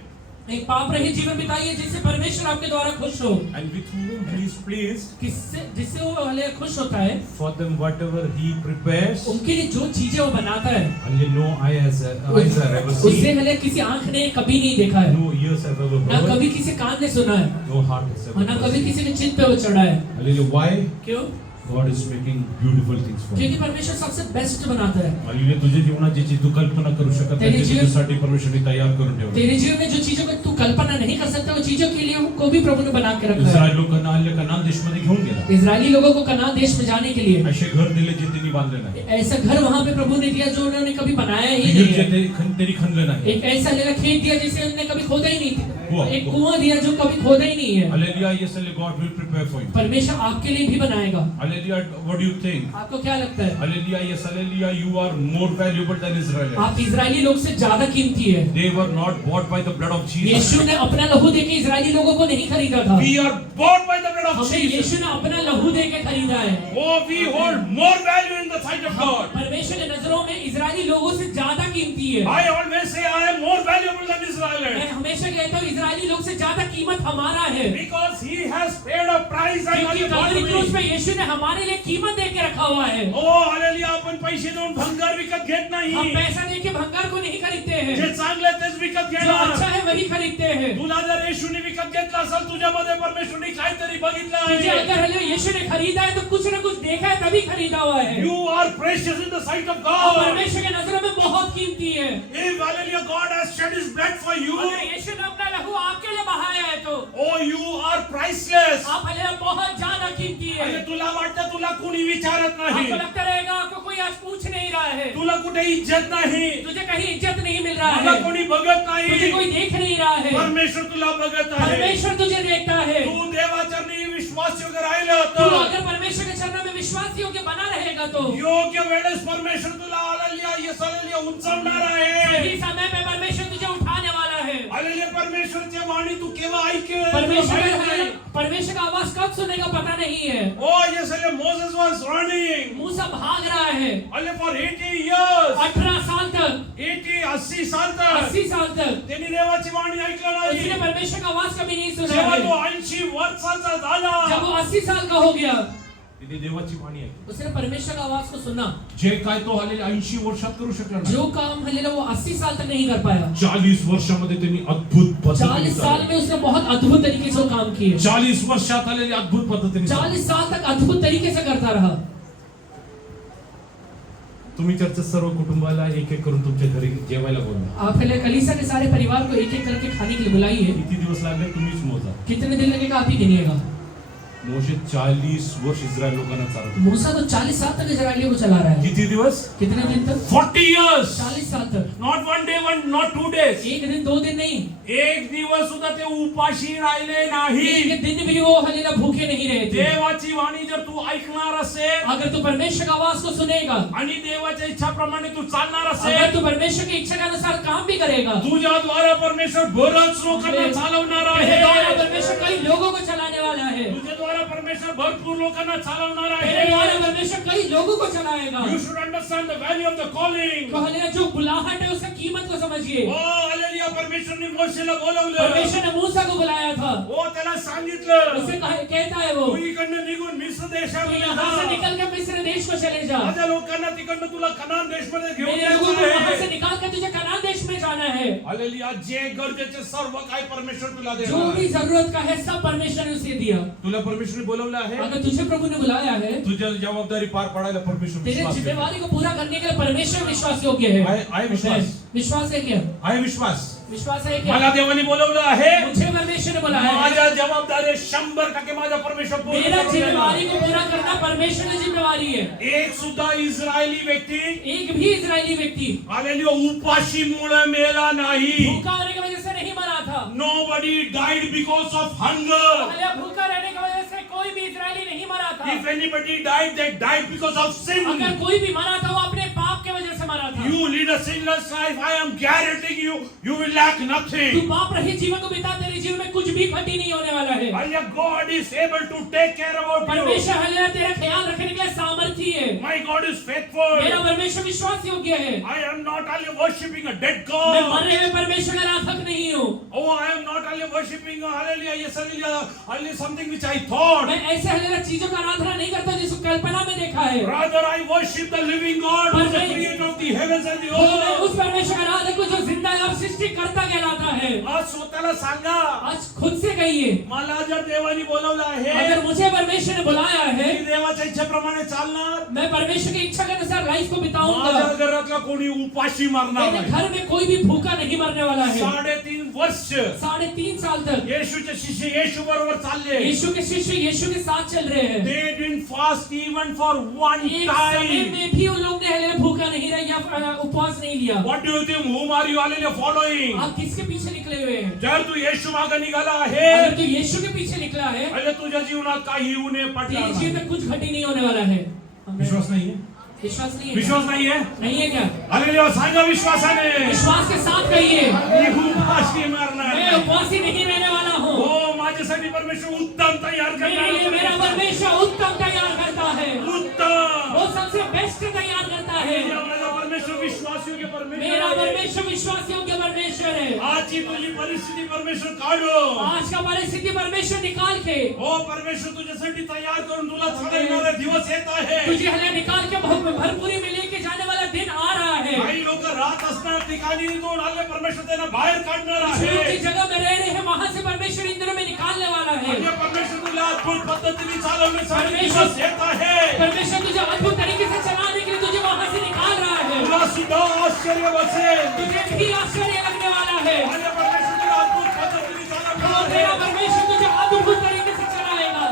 एक पाप रहित जीवन बिताइए जिससे परमेश्वर आपके द्वारा खुश हो। And with whom He is pleased? किससे जिससे वो हले खुश होता है, For them whatever He prepares, उनके लिए जो चीजें वो बनाता है, and no eyes have ever उससे seen, हले किसी आंख ने कभी नहीं देखा है, no ears have ever ना heard, कभी किसी कान ने सुना है, no heart has और ना ever कभी seen. किसी के चित्त पे वो चढ़ा है। Hallelujah. Why? क्यों? God is making beautiful things for you. क्योंकि परमेश्वर सबसे बेस्ट बनाता है। हालेलुया. तुझ्या जीवनात जी चीज तू कल्पना करू शकत नाही तेरी ते जीवन- तुझ्यासाठी परमेश्वरने तयार करून ठेवलं. तेरे जीवन में जो चीजों को तू कल्पना नहीं कर सकता, वो चीजों के लिए को भी प्रभु ने बना के रखा है। इस्रायल लोकांना आणले कनान देशमध्ये घेऊन गेला. इजरायली लोगों को कनान देश में जाने के लिए असे घर दिले जे त्यांनी बांधले नाही. ऐसा घर वहां पे प्रभु ने दिया जो उन्होंने कभी बनाया ही विहीर नहीं जे है। त्यांनी खणले नाही. एक ऐसा लेला खेत दिया जिसे उन्होंने कभी खोदा ही नहीं कुआं। था। एक कुआं दिया जो कभी खोदा ही नहीं है। Hallelujah. Yes, God will prepare for you. परमेश्वर आपके लिए भी बनाएगा। Hallelujah. What do you think? आपको क्या लगता है? Hallelujah. Yes, hallelujah. You are more valuable than Israel. आप इजरायली लोग से ज्यादा कीमती है। They were not bought by the blood of Jesus. यीशु ने अपना लहू देके इजरायली लोगों को नहीं खरीदा था। We are bought by the blood of हमें Jesus. यीशु ने अपना लहू देके खरीदा है। Oh, we hold more value in the sight of God. परमेश्वर की नजरों में इजरायली लोगों से ज्यादा कीमती है। I always say I am more valuable than Israel. मैं हमेशा कहता हूँ इजरायली लोग से ज्यादा कीमत हमारा है। Because He has paid a price and क्योंकि He bought कलवरी क्रूस me. पे यीशु ने हमारे लिए कीमत दे के रखा हुआ है। Oh, hallelujah. आपण पैसे देऊन भंगार विकत घेत हम नाही. पैसा दे के भंगार को नहीं खरीदते हैं। जे चांगलं आहे तेच विकत जो घेणार. अच्छा है वही खरीदते हैं। तुला जर येशूने विकत घेतला असेल तुझ्यामध्ये परमेश्वरने काहीतरी बघितलं तुझे आहे. अगर हले यीशु ने खरीदा है तो कुछ न कुछ देखा है तभी खरीदा हुआ है। You are precious in the sight of और God. परमेश्वर की नजरों में बहुत कीमती है। If hallelujah God has shed His blood for you, अगर यीशु ने अपना लहू आपके लिए बहाया है तो oh you are priceless. आप हले बहुत ज्यादा कीमती है। आणि तुला वाटतं तुला कोणी विचारत नाही. आपको लगता रहेगा आपको कोई आज पूछ नहीं रहा है, तुला कुठे इज्जत नाही. तुझे कहीं इज्जत नहीं मिल रहा तुला है, कोणी बघत तुझे नाही. कोई देख नहीं रहा है, परमेश्वर तुला बघत आहे. परमेश्वर तुझे देखता है। तू देवाच्या विश्वास योग्य राहिलं तू होतं. अगर परमेश्वर के चरणों में विश्वासियों के बना रहेगा तो योग्य वेळेस परमेश्वर तुला हालेलुया येस हालेलुया उंचावणार आहे. सही समय पे परमेश्वर तुझे उठाने वाला है। हालेलुया. परमेश्वरची वाणी तू केव्हा ऐकेल? परमेश्वर का आवाज कब सुनेगा पता नहीं है। Oh yes, hallelujah. Moses was running. मूसा भाग रहा है Hallelujah, for 80 years. 18 साल तक, 80 साल तक 80 साल तक त्यांनी देवाची वाणी ऐकलं उसने नाही. परमेश्वर का आवाज कभी नहीं सुना जेव्हा है। तो 80 वर्षाचा झाला, जब वो 80 साल का हो गया तिने देवाची वाणी ऐकली. उसने परमेश्वर का आवाज को सुना। जे काय तो हालेलुया 80 वर्षात करू शकला नाही. जो काम हलेला वो 80 साल तक नहीं कर पाया। 40 वर्षामध्ये त्यांनी अद्भुत 40 साल में उसने बहुत अद्भुत तरीके से वो काम किए। 40 वर्षात आलेली अद्भुत पद्धतीने 40 साल तक अद्भुत तरीके से करता रहा। तुम्ही चर्चेत सर्व कुटुंबाला एक एक करून तुमच्या घरी जेवायला बोलवा. आप पहले कलीसिया के सारे परिवार को एक एक करके खाने के लिए बुलाइए। किती दिवस लागले तुम्हीच मोजा. कितने दिन लगेगा आप ही गिनिएगा। मोशे 40 वर्ष इस्रायल लोकांना चालत होता. मूसा तो 40 साल तक इजरायलियों को चला रहा है। किती दिवस? कितने दिन तक? 40 years. 40 साल तक। Not one day, not 2 days. एक दिन 2 दिन नहीं, एक दिवस सुद्धा ते उपाशी राहिले नाही. एक दिन भी वो हलेला भूखे नहीं रहे थे। देवाची वाणी जर तू ऐकणार असेल अगर तू परमेश्वर का आवाज को सुनेगा, आणि देवाच्या इच्छाप्रमाणे तू चालणार अगर असेल, तू परमेश्वर की इच्छा के अनुसार काम भी करेगा, तुझ्या द्वारा परमेश्वर बरच लोकांना चालवणार तेरे द्वारा आहे. परमेश्वर कई लोगों को चलाने वाला है। तुझ्या द्वारा परमेश्वर भरपूर लोकांना चालवणार तेरे द्वारा आहे. परमेश्वर कई लोगों को चलाएगा। You should understand the value of the calling. तो हलेला जो बुलाहट है उसका कीमत को समझिए। ओ हालेलुया. परमेश्वरने मोशेला बोलवलं. परमेश्वर ने मूसा को बुलाया था, ओ त्याला सांगितलं उसे कहता है वो तू इकडनं निघून मिस्र तू देशामध्ये यहाँ से जा. निकल कर मिस्र देश को चले जा। माझ्या लोकांना तिकडनं तुला कनान देशमध्ये घेऊन मेरे लोगों को वहां से जायचं आहे. निकाल कर तुझे कनान देश में जाना है। हालेलुया. जे गरजेचे सर्व काही परमेश्वर तुला जो देणार भी आहे. जरूरत का है सब परमेश्वर ने उसे दिया। तुला परमेश्वरने बोलवलं आहे. अगर तुझे प्रभु ने बुलाया है, तुझ्या जबाबदारी पार पाडायला परमेश्वर तेरे विश्वास देतो. जिम्मेवारी को पूरा करने के लिए परमेश्वर विश्वास योग्य है। आहे विश्वास. विश्वास है क्या? आहे विश्वास. विश्वास है क्या? मला देवाने बोलवलं आहे. मुझे परमेश्वर ने बुलाया है। माझ्या जबाबदारी 100% माझा परमेश्वर पूर्ण मेरा करून देणार. जिम्मेवारी को पूरा करना परमेश्वर की जिम्मेवारी है। एक सुद्धा इस्रायली व्यक्ती एक भी इजरायली व्यक्ति हालेलुया उपाशीमुळे मेला नाही. भूखा होने की वजह से नहीं मरा था। Nobody died because of hunger. भले भूखा रहने की वजह से कोई भी इजरायली नहीं मरा था। If anybody died, they died because of sin. अगर कोई भी मरा था वो अपने पाप के वजह से मरा था। You lead a sinless life. I am guaranteeing you, you will lack Tu nothing. पाप रहित जीवन को बिता, तेरे जीवन में कुछ भी घटी नहीं होने वाला है। Hallelujah, God is able to take care about you. परमेश्वर हालेलुया तेरा ख्याल रखने के लिए सामर्थी है। My God is faithful. मेरा परमेश्वर विश्वास योग्य है। I am not only worshipping a dead मैं God. मरे हुए परमेश्वर का आराधक नहीं हूँ। Oh, I am not only worshipping, hallelujah, yes, hallelujah, only something which I thought. मैं ऐसे हालेलुया चीजों का आराधना नहीं करता जिसको कल्पना में देखा है। Rather, I worship the living God, who is the creator of the heavens and the मैं earth. उस परमेश्वर का आराधक हूँ जो जिंदा है और सृष्टि करता कहलाता है। आज स्वतःला सांगा, आज खुद से कहिए, मला जर देवाने बोलवलं आहे, अगर मुझे परमेश्वर ने बुलाया है, मी देवाच्या इच्छेप्रमाणे चालणार. मैं परमेश्वर की इच्छा के अनुसार लाइफ को माझ्या बिताऊंगा। घरातला कोणी उपाशी मारणार मेरे नाही. घर में कोई भी भूखा नहीं मरने वाला है। 3.5 वर्ष 3.5 साल तक येशूचे शिष्य येशू बरोबर चालले. यीशु के शिष्य यीशु के साथ चल रहे हैं। They didn't fast even for one एक समय time. में भी उन लोग ने हालेलुया भूखा नहीं रहा या उपवास नहीं लिया। What do you think? Whom are you hallelujah following? आप किसके पीछे निकले हुए हैं? जर तू येशू मागे निघाला आहे, अगर तू यीशु के पीछे निकला है, अरे तुझ्या जीवनात काही उने पडणार तेरे जीवन नाही. में कुछ घटी नहीं होने वाला है। विश्वास नाहीये? विश्वास नहीं है? विश्वास नाहीये? नहीं है क्या? हालेलुया, सांगा विश्वासाने. विश्वास के साथ कहिए, मी उपाशी मारणार मैं नाही. उपवासी नहीं रहने वाला हूँ। हो, माझ्यासाठी परमेश्वर उत्तम तयार मेरे लिए मेरा करणार. परमेश्वर उत्तम तैयार करता है। उत्तम. वो सबसे बेस्ट तैयार करता है। माझा परमेश्वर विश्वास योग्य मेरा परमेश्वर आहे. परमेश्वर विश्वास योग्य परमेश्वर है। आजची तुझी परिस्थिती परमेश्वर काढो. आज का परिस्थिति परमेश्वर निकाल के, हो, परमेश्वर तुझ्यासाठी तयार करून तुला चालवणारे दिवस येत आहे. तुझे हले निकाल के भरपूरी में लेके जाने वाला दिन आ रहा है। काही लोक राहत असणार ठिकाणी तो आले परमेश्वर त्यांना बाहेर काढणार कुछ लोग आहे. जिस जगह में रह रहे हैं वहां से परमेश्वर इन दिनों में निकालने वाला है। म्हणजे परमेश्वर तुला अद्भुत पद्धतीने चालवण्यासाठी परमेश्वर- दिवस येत आहे. परमेश्वर तुझे अद्भुत तरीके से चलाने के लिए तुझे वहां से निकाल रहा है। तुला सुद्धा आश्चर्य बसेल. तुझे भी आश्चर्य लगने वाला है। माझ्या परमेश्वर तुला अद्भुत पद्धतीने चालवणार और तेरा आहे. परमेश्वर तुझे अद्भुत तरीके से चलाएगा।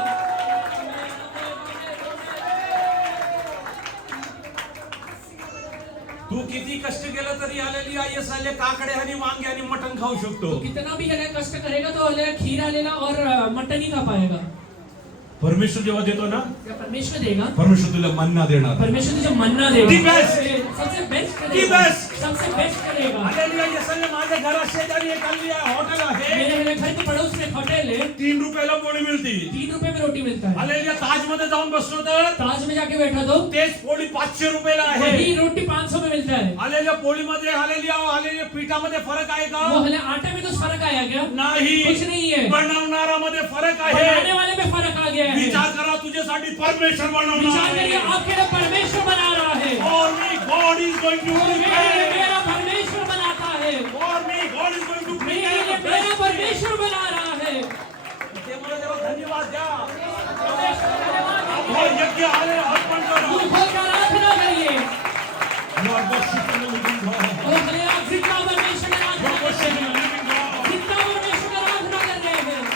तू किती कष्ट केलं तरी आलेली आई आले काकडे आणि वांगे आणि मटण खाऊ शकतो. तो कितना भी हले कष्ट करेगा तो हले खीरा लेना और मटन ही खा पाएगा। परमेश्वर जेव्हा देतो ना, क्या परमेश्वर देगा? परमेश्वर तुला मन्ना देणार. परमेश्वर तुझे मन्ना देगा। The best. सबसे बेस्ट The करेगा। best. सबसे बेस्ट करेगा। हालेलुया, येसाने माझ्या घरा शेजारी एक हल्ली हॉटेल आहे. मेरे घर के पड़ोस में एक होटल है। 3 रुपयाला पोळी मिळती. 3 रुपए में रोटी मिलता है। हालेलुया, ताजमध्ये जाऊन बसलो तर ताज में जाके बैठा तो तेच पोळी 500 रुपयाला आहे. वही रोटी 500 में मिलता है। हालेलुया, पोळीमध्ये हालेलुया पीठामध्ये फरक आहे का? वो हले आटे में कुछ फर्क आया क्या? नाही. कुछ नहीं है। बनवणारामध्ये फरक बनाने आहे. वाले में फर्क आ गया है। विचार करा, तुझ्यासाठी परमेश्वर बनवणार विचार करिए, आहे. आपके लिए परमेश्वर बना रहा है। For me, God is going to prepare. मेरा परमेश्वर बनाता है। For me, God is going to मेरे prepare लिए the मेरा best. परमेश्वर बना रहा है। ते मला देवा धन्यवाद द्या. हो, यज्ञ आले अर्पण करा. मुंह खोलकर आराधना करिए। You are worshiping the living God. और हले आप जिंदा परमेश्वर की You आराधना are कर रहे worshiping हैं। the living God. जिंदा परमेश्वर की आराधना कर रहे हैं।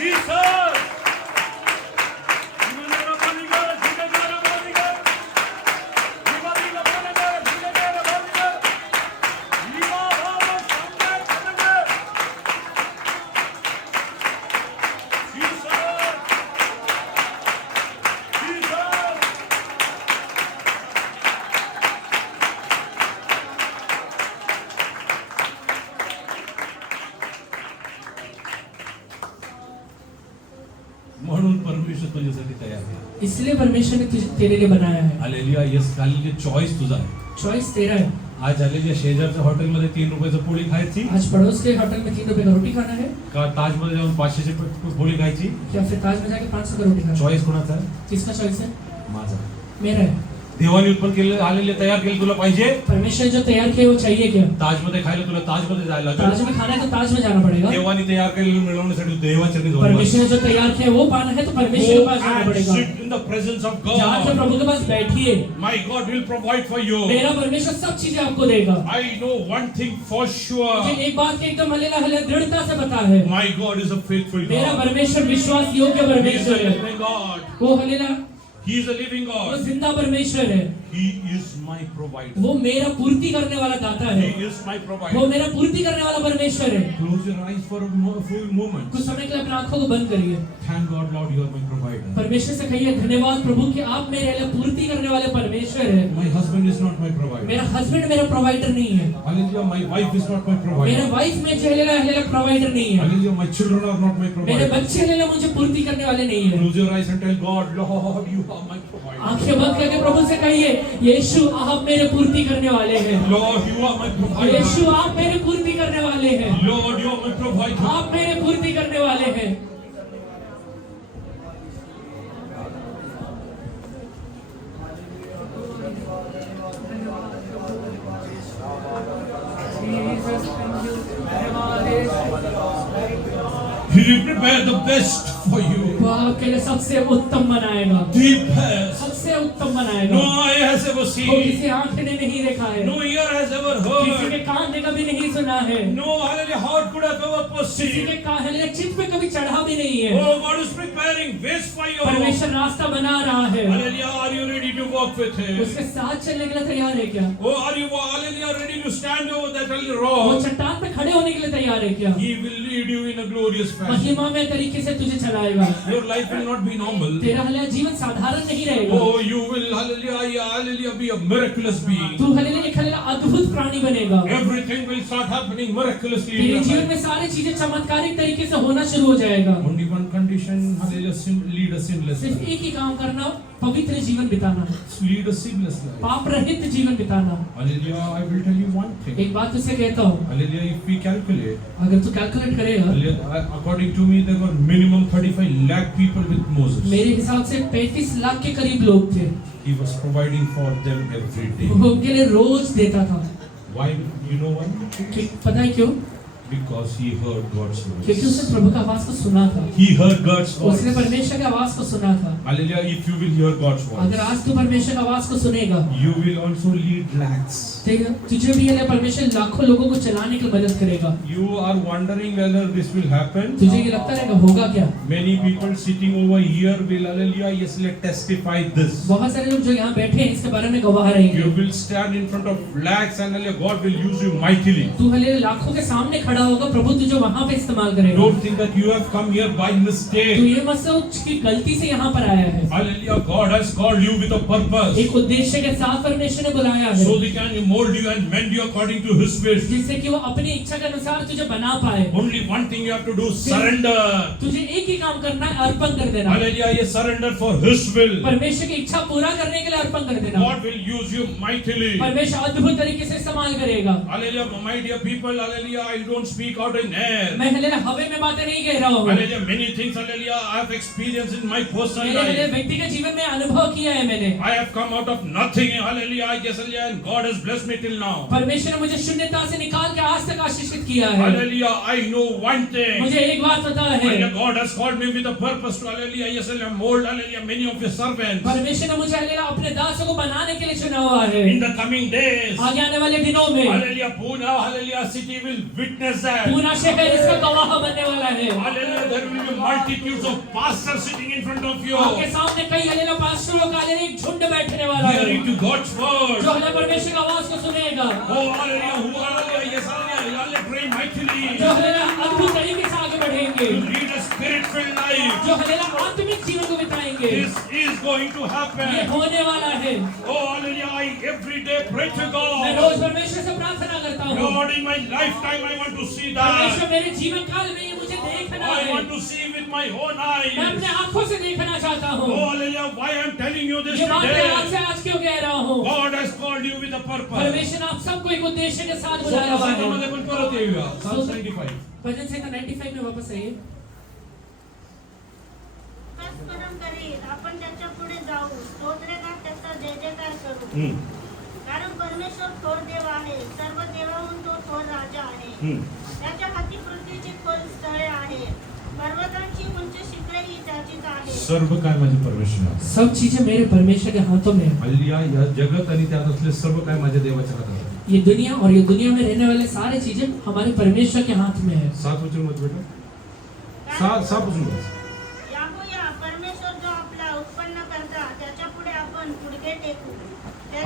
Jesus. Jivanara boliga, jivanara boliga. Jivanara boliga, jivanara boliga. Jiva bhava samya boliga. Jesus. Jesus. म्हणून परमेश्वर तुझ्यासाठी तयार आहे. इसलिए परमेश्वर ने तेरे लिए बनाया है। हालेलुया, यस कालीचे चॉईस तुझा आहे. चॉइस तेरा है। आज आलेल्या शेजारच्या हॉटेलमध्ये 3 रुपयाची पोळी खायची आज पड़ोस के होटल में 3 रुपए का रोटी खाना है का ताजमध्ये जाऊन 500ची पोळी खायची. या फिर ताज में जाके 500 का रोटी खाना है? चॉईस कोणाचा आहे? किसका चॉइस है? माझा. मेरा है। देवाने उत्पन्न केलं आलेले तयार केलं तुला पाहिजे. परमेश्वर ने जो तैयार किया वो चाहिए क्या? ताजमध्ये खायला तुला ताजमध्ये जायला ताज लागेल. में खाना है तो ताज में जाना पड़ेगा। देवाने तयार केलेलं मिळवण्यासाठी देवाच्या जाऊन परमेश्वर ने जो तैयार किया वो पाना है तो परमेश्वर के पास जाना पड़ेगा। sit in the presence of जाकर God. प्रभु के पास बैठिए। My God will provide for you. मेरा परमेश्वर सब चीजें आपको देगा। I know one thing for sure. मुझे एक बात की एकदम हलेला हले दृढ़ता से पता है। My God is a faithful मेरा God. परमेश्वर विश्वास योग्य He is a परमेश्वर है। living God. वो हलेला He is a living वो God. जिंदा परमेश्वर है। He is my provider. वो मेरा पूर्ति करने वाला दाता है, He is my वो provider. मेरा पूर्ति करने वाला परमेश्वर है। Close your eyes for a few moments. कुछ समय के लिए अपनी आंखों को बंद करिए, Thank God, Lord, you are my provider. परमेश्वर से कहिए धन्यवाद प्रभु कि आप मेरे लिए पूर्ति करने वाले परमेश्वर है। My husband is not my provider. मेरा हस्बैंड मेरा प्रोवाइडर नहीं है, Hallelujah, my wife is not my मेरा provider. वाइफ में हलेला प्रोवाइडर नहीं है, Hallelujah, my children are not my मेरे provider. बच्चे हलेला मुझे पूर्ति करने वाले नहीं है। Close your eyes and tell God, Lord, you are my provider. आंखें बंद करके प्रभु से कहिए यीशु आप मेरे पूर्ति करने वाले हैं, Lord, you are my provider. यीशु आप मेरे पूर्ति करने वाले हैं, Lord, you are my provider. आप मेरे पूर्ति करने वाले हैं। He will prepare the best for you. वो आपके लिए सबसे उत्तम बनाएगा, The best. सबसे उत्तम बनाएगा। No eye has ever वो seen. किसी आंख ने नहीं देखा है, No ear has ever किसी के heard. कान ने कभी नहीं सुना है, No, hallelujah, heart could have ever किसी के perceived. चित्त पे कभी चढ़ा भी नहीं है। Oh, God is preparing ways for you. परमेश्वर रास्ता बना रहा है, Hallelujah, are you ready to walk with Him? उसके साथ चलने के लिए तैयार है क्या? Oh, are you, hallelujah, ready to stand over that little वो rock? चट्टान पे खड़े होने के लिए तैयार है क्या? He will lead you in a glorious fashion. महिमा में तरीके से तुझे चलाएगा। Your life will not be normal. तेरा हले जीवन साधारण नहीं रहेगा, Oh, you will, hallelujah, hallelujah, be a miraculous being. तू हले एक हले अद्भुत प्राणी बनेगा। Everything will start happening miraculously in तेरे your जीवन life. में सारी चीजें चमत्कारिक तरीके से होना शुरू हो जाएगा। Only one condition, hallelujah, lead a sinless सिर्फ life. एक ही काम करना, पवित्र जीवन बिताना, Lead a sinless life. पाप रहित जीवन बिताना। Hallelujah, I will tell you one thing. एक बात तुझसे कहता हूँ, Hallelujah, if we calculate, अगर तू कैलकुलेट करेगा, hallelujah, according to me, there were minimum 35 lakh people with Moses. मेरे हिसाब से 35 लाख के करीब लोग थे, He was providing for them every day. वो उनके लिए रोज देता था। Why? You know why? पता है क्यों? Because he heard God's क्योंकि voice. उसने प्रभु का आवाज को सुना था, He heard God's उसने voice. परमेश्वर की आवाज को सुना था। Hallelujah, if you will hear God's अगर voice, आज तू परमेश्वर की आवाज को सुनेगा, you will also lead lakhs. तुझे भी ये परमेश्वर लाखों लोगों को चलाने की मदद करेगा। You are wondering whether this will happen. तुझे ये लगता रहेगा होगा क्या? Many people sitting over here will, hallelujah, yes, let testify this. बहुत सारे लोग जो यहाँ बैठे हैं इसके बारे में गवाह रहेंगे। You will stand in front of lakhs and hallelujah, God will use you mightily. तू हले लाखों के सामने खड़ा होगा, प्रभु तुझे वहाँ पे इस्तेमाल करेगा। Don't think that you have come here by Tu mistake. ये मत सोच कि गलती से यहाँ पर आया है। Hallelujah, God has called you with a purpose. एक उद्देश्य के साथ परमेश्वर ने बुलाया है, So He can mold you and mend you according to His wish. जिससे कि वो अपनी इच्छा के अनुसार तुझे बना पाए। Only one thing you have to do, surrender. तुझे एक ही काम करना है, अर्पण कर देना। Hallelujah, yes, surrender for His will. परमेश्वर की इच्छा पूरा करने के लिए अर्पण कर देना। God will use you mightily. परमेश्वर अद्भुत तरीके से इस्तेमाल करेगा। Hallelujah, my dear people, hallelujah, I don't speak out in air. मैं हले हवे में बातें नहीं कह रहा हूँ, Hallelujah, many things, hallelujah, I have experienced in my personal मेरे life. व्यक्तिगत जीवन में अनुभव किया है मैंने। I have come out of nothing, hallelujah, yes, hallelujah, and God has blessed me till now. परमेश्वर ने मुझे शून्यता से निकाल के आज तक आशीषित किया है। Hallelujah, I know one thing. मुझे एक बात पता है, Hallelujah, God has called me with a purpose to, hallelujah, yes, hallelujah, mold, hallelujah, many of His servants. परमेश्वर ने मुझे हले अपने दासों को बनाने के लिए चुना हुआ है। In the coming days, आगे आने वाले दिनों में hallelujah, Pune, hallelujah, city will witness that. पूरा शहर इसका गवाह बनने वाला है। Hallelujah, there will be multitudes of pastors sitting in front of you, आपके सामने कई हले पास्टरों का एक झुंड बैठने वाला है, hearing to God's word. जो हले परमेश्वर की आवाज को सुनेगा, Oh, hallelujah, who, hallelujah, yes, hallelujah, hallelujah, pray mightily. जो हले अद्भुत तरीके से आगे बढ़ेंगे, To lead a spirit-filled life. जो हले आत्मिक जीवन को बिताएंगे। This is going to ये happen. होने वाला है। Oh, hallelujah, I every day pray to मैं God. रोज परमेश्वर से प्रार्थना करता हूँ, Lord, in my lifetime, I want to see परमेश्वर that. मेरे जीवन काल में ये मुझे देखना I है, want to see with my own मैं eyes. अपने आंखों से देखना चाहता हूँ। Oh, hallelujah, why I'm telling you this ये बातें आज today. से आज क्यों कह रहा हूँ? God has called you with a purpose. परमेश्वर ने आप सबको एक उद्देश्य के साथ So, बुलाया हुआ है। Psalm 95. भजन संहिता 95 में वापस आइए। परम करेल, आपण त्याच्या पुढे जाऊ, स्तोत्रगान त्याचा जय जयकार करू. कारण परमेश्वर थोर देव आहे, सर्व देवाहून तो थोर राजा आहे. त्याच्या हाती पृथ्वीची खोल स्थळे आहे, पर्वतांची उंच शिखरे ही त्याचीच आहे. सर्व काय माझे परमेश्वर. सब चीजें मेरे परमेश्वर के हाथों में है। हालेलुया, या जगत आणि त्यात असले सर्व काय माझ्या देवाच्या हातात आहे. ये दुनिया और ये दुनिया में रहने वाले सारे चीजें हमारे परमेश्वर के हाथ में है। 7 वचन मत बेटा. 7 पासून बस. यागोया, परमेश्वर जो आपला उत्पन्न करता त्याच्या पुढे आपण गुडघे टेकू.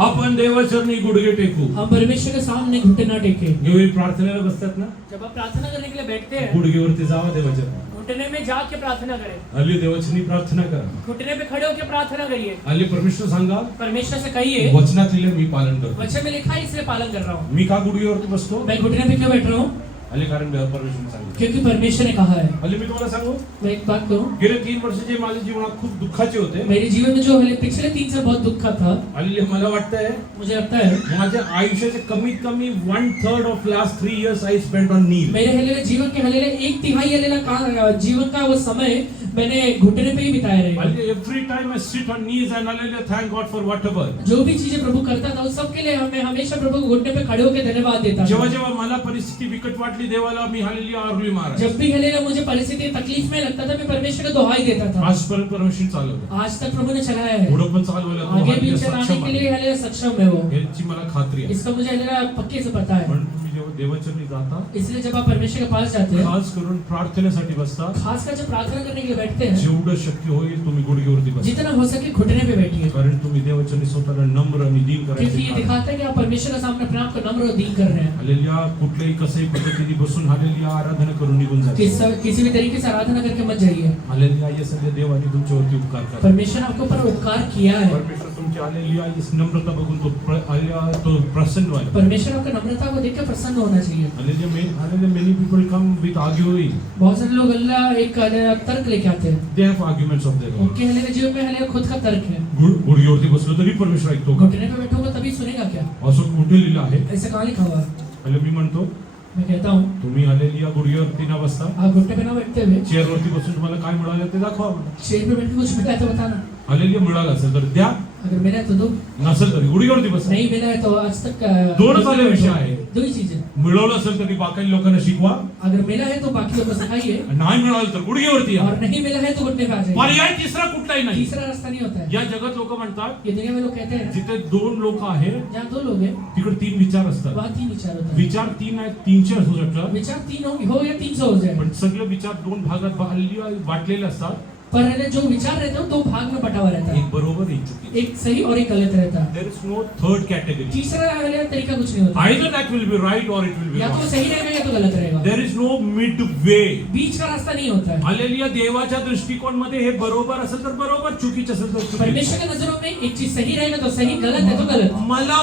आपण देवाचरणी गुडघे टेकू. हम परमेश्वर के सामने घुटने ना टेके. एवढी प्रार्थनेला बसतात ना, जब आप प्रार्थना करने के लिए बैठते हैं, गुडघेवरती जावा देवाच्या. घुटने में जाके प्रार्थना करें. हल्ली देवाचरणी प्रार्थना करा. घुटने पे खड़े होकर प्रार्थना करिए. हल्ली परमेश्वर सांगा, परमेश्वर से कहिए, वचनात लिहिले मी पालन करतो. वचन में लिखा है इसलिए पालन कर रहा हूँ. मी का गुडघेवरती बसतो? मैं घुटने पे क्यों बैठ रहा हूँ? हल्ली कारण परमेश्वर सांगितलं. क्योंकि परमेश्वर ने कहा है. हल्ली मी तुम्हाला सांगू, मैं एक बात कहूँ, गेले 3 वर्ष जे माझ्या जीवनात खूप दुःखाचे होते. मेरे जीवन में जो पिछले 3 साल बहुत दुख का था. हल्ली मला वाटतंय मुझे लगता है माझ्या आयुष्याचे कमीत कमी 1/3 of last 3 years I spent on knee. मेरे हलेले जीवन के हलेले 1/3 जीवन का वो समय मैंने घुटने पे ही बिताया रहे. हल्ली every time I sit on knees and hallelujah thank God for whatever. जो भी चीजें प्रभु करता था उस सब के लिए मैं हमेशा प्रभु को घुटने पे खड़े होकर धन्यवाद देता जेव्हा था. जेव्हा मला परिस्थिती विकट वाटली देवाला मी हालेलुया आरवी मारा. जब भी हलेले मुझे परिस्थिति तकलीफ में लगता था मैं परमेश्वर को दुहाई देता था. आजपर्यंत परमेश्वर चालवलं. आज तक प्रभु ने चलाया है. पुढे पण चालवलं. तो आगे भी हालेलुया चलाने सक्षम के आहे. लिए हलेले सक्षम है वो. याची मला खात्री आहे. इसका मुझे हलेला पक्के से पता है. पण तुम्ही जेव्हा देवाचरणी जाता, इसलिए जब आप परमेश्वर के पास जाते हैं, खास करून प्रार्थनेसाठी बसता, खासकर जब प्रार्थना करने के लिए बैठते हैं, जेवढं शक्य होईल तुम्ही गुडघेवरती बसा. जितना हो सके घुटने पे बैठिए. कारण तुम्ही देवाचरणी स्वतःला नम्र आणि दीन क्योंकि ये करायचे. दिखाता है कि आप परमेश्वर के सामने अपने आप को नम्र और दीन कर रहे हैं. हालेलुया कुठल्याही कसही पद्धतीने बसून हालेलुया आराधना करून निघून जाते. किसी भी तरीके से आराधना करके मत जाइए. हालेलुया ये सगळे देवाने तुमच्यावरती उपकार करतात. परमेश्वर ने आपके ऊपर उपकार किया है. परमेश्वर तुमची हालेलुया इस नम्रता बघून तो प्रसन्न व्हायला. परमेश्वर आपका नम्रता को देखकर प्रसन्न होना चाहिए. Hallelujah many people come with arguing. बहुत सारे लोग अल्लाह एक तर्क लेके आते हैं. They have arguments of their. उनके हले जीवन में हले खुद का तर्क है. गुडघेवरती बसलो तरी परमेश्वर ऐकतो. घुटने पे बैठोगे तभी सुनेगा क्या? असं कुठे लिहिलं आहे? ऐसा कहाँ लिखा हुआ है? हॅलो मी म्हणतो मैं कहता हूँ तुम्ही हालेलुया गुडघेवरती न बसता आप घुटने पे ना बैठते हुए चेअरवरती बसून तुम्हाला काय मिळालं ते दाखवा. शेर पे बैठ के कुछ मिला है तो बताना. हालेलुया मिळालं असेल तर द्या, अगर मिला है तो दो, नसेल तरी गुडघेवरती बसा. नहीं मिला है तो आज तक दोनच आले विषय आहे. दो ही चीजें. मिळवलं असेल तरी बाकी लोकांना शिकवा, अगर मिला है तो बाकी लोगों को सिखाइए, नाही मिळालं तर गुडघेवरती या. और नहीं मिला है तो घुटने पे आ जाइए. पर्याय तिसरा कुठलाही नाही. तीसरा रास्ता नहीं होता है. या जगात लोक म्हणतात ये दुनिया में लोग कहते हैं जिथे 2 लोक आहेत जहाँ 2 लोग हैं तिकडे 3 विचार असतात. वहाँ 3 विचार होता है. विचार 3 आहेत, 300 असू शकतात. विचार 3 हो या 300 हो जाए. पण सगळे विचार 2 भागात वाटलेले असतात. पर है जो विचार रहते हैं 2 भाग में बटा हुआ रहता है. एक बरोबर एक चुकी. एक सही और एक गलत रहता है. There is no third category. तीसरा वाला तरीका कुछ नहीं होता. Either that will be right और इट विल बी या तो रॉन्ग. सही रहेगा या तो गलत रहेगा. There is no mid way. बीच का रास्ता नहीं होता है. हालेलुया देवाच्या दृष्टिकोन मध्ये हे बरोबर असेल तर बरोबर, चुकीचं असेल तर चुकीचं. परमेश्वर की नजरों में एक चीज सही रहेगा तो सही, गलत है तो गलत. मला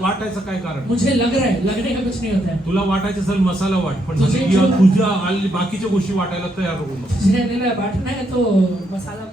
वाटायचं काय कारण? मुझे लग रहा है, लगने का कुछ नहीं होता है. तुला वाटायचं असेल मसाला वाट, पण तुझे हालेलुया जो- तुझ्या बाकीच्या गोष्टी वाटायला तयार होऊ नको. तुझे बांटना है तो मसाला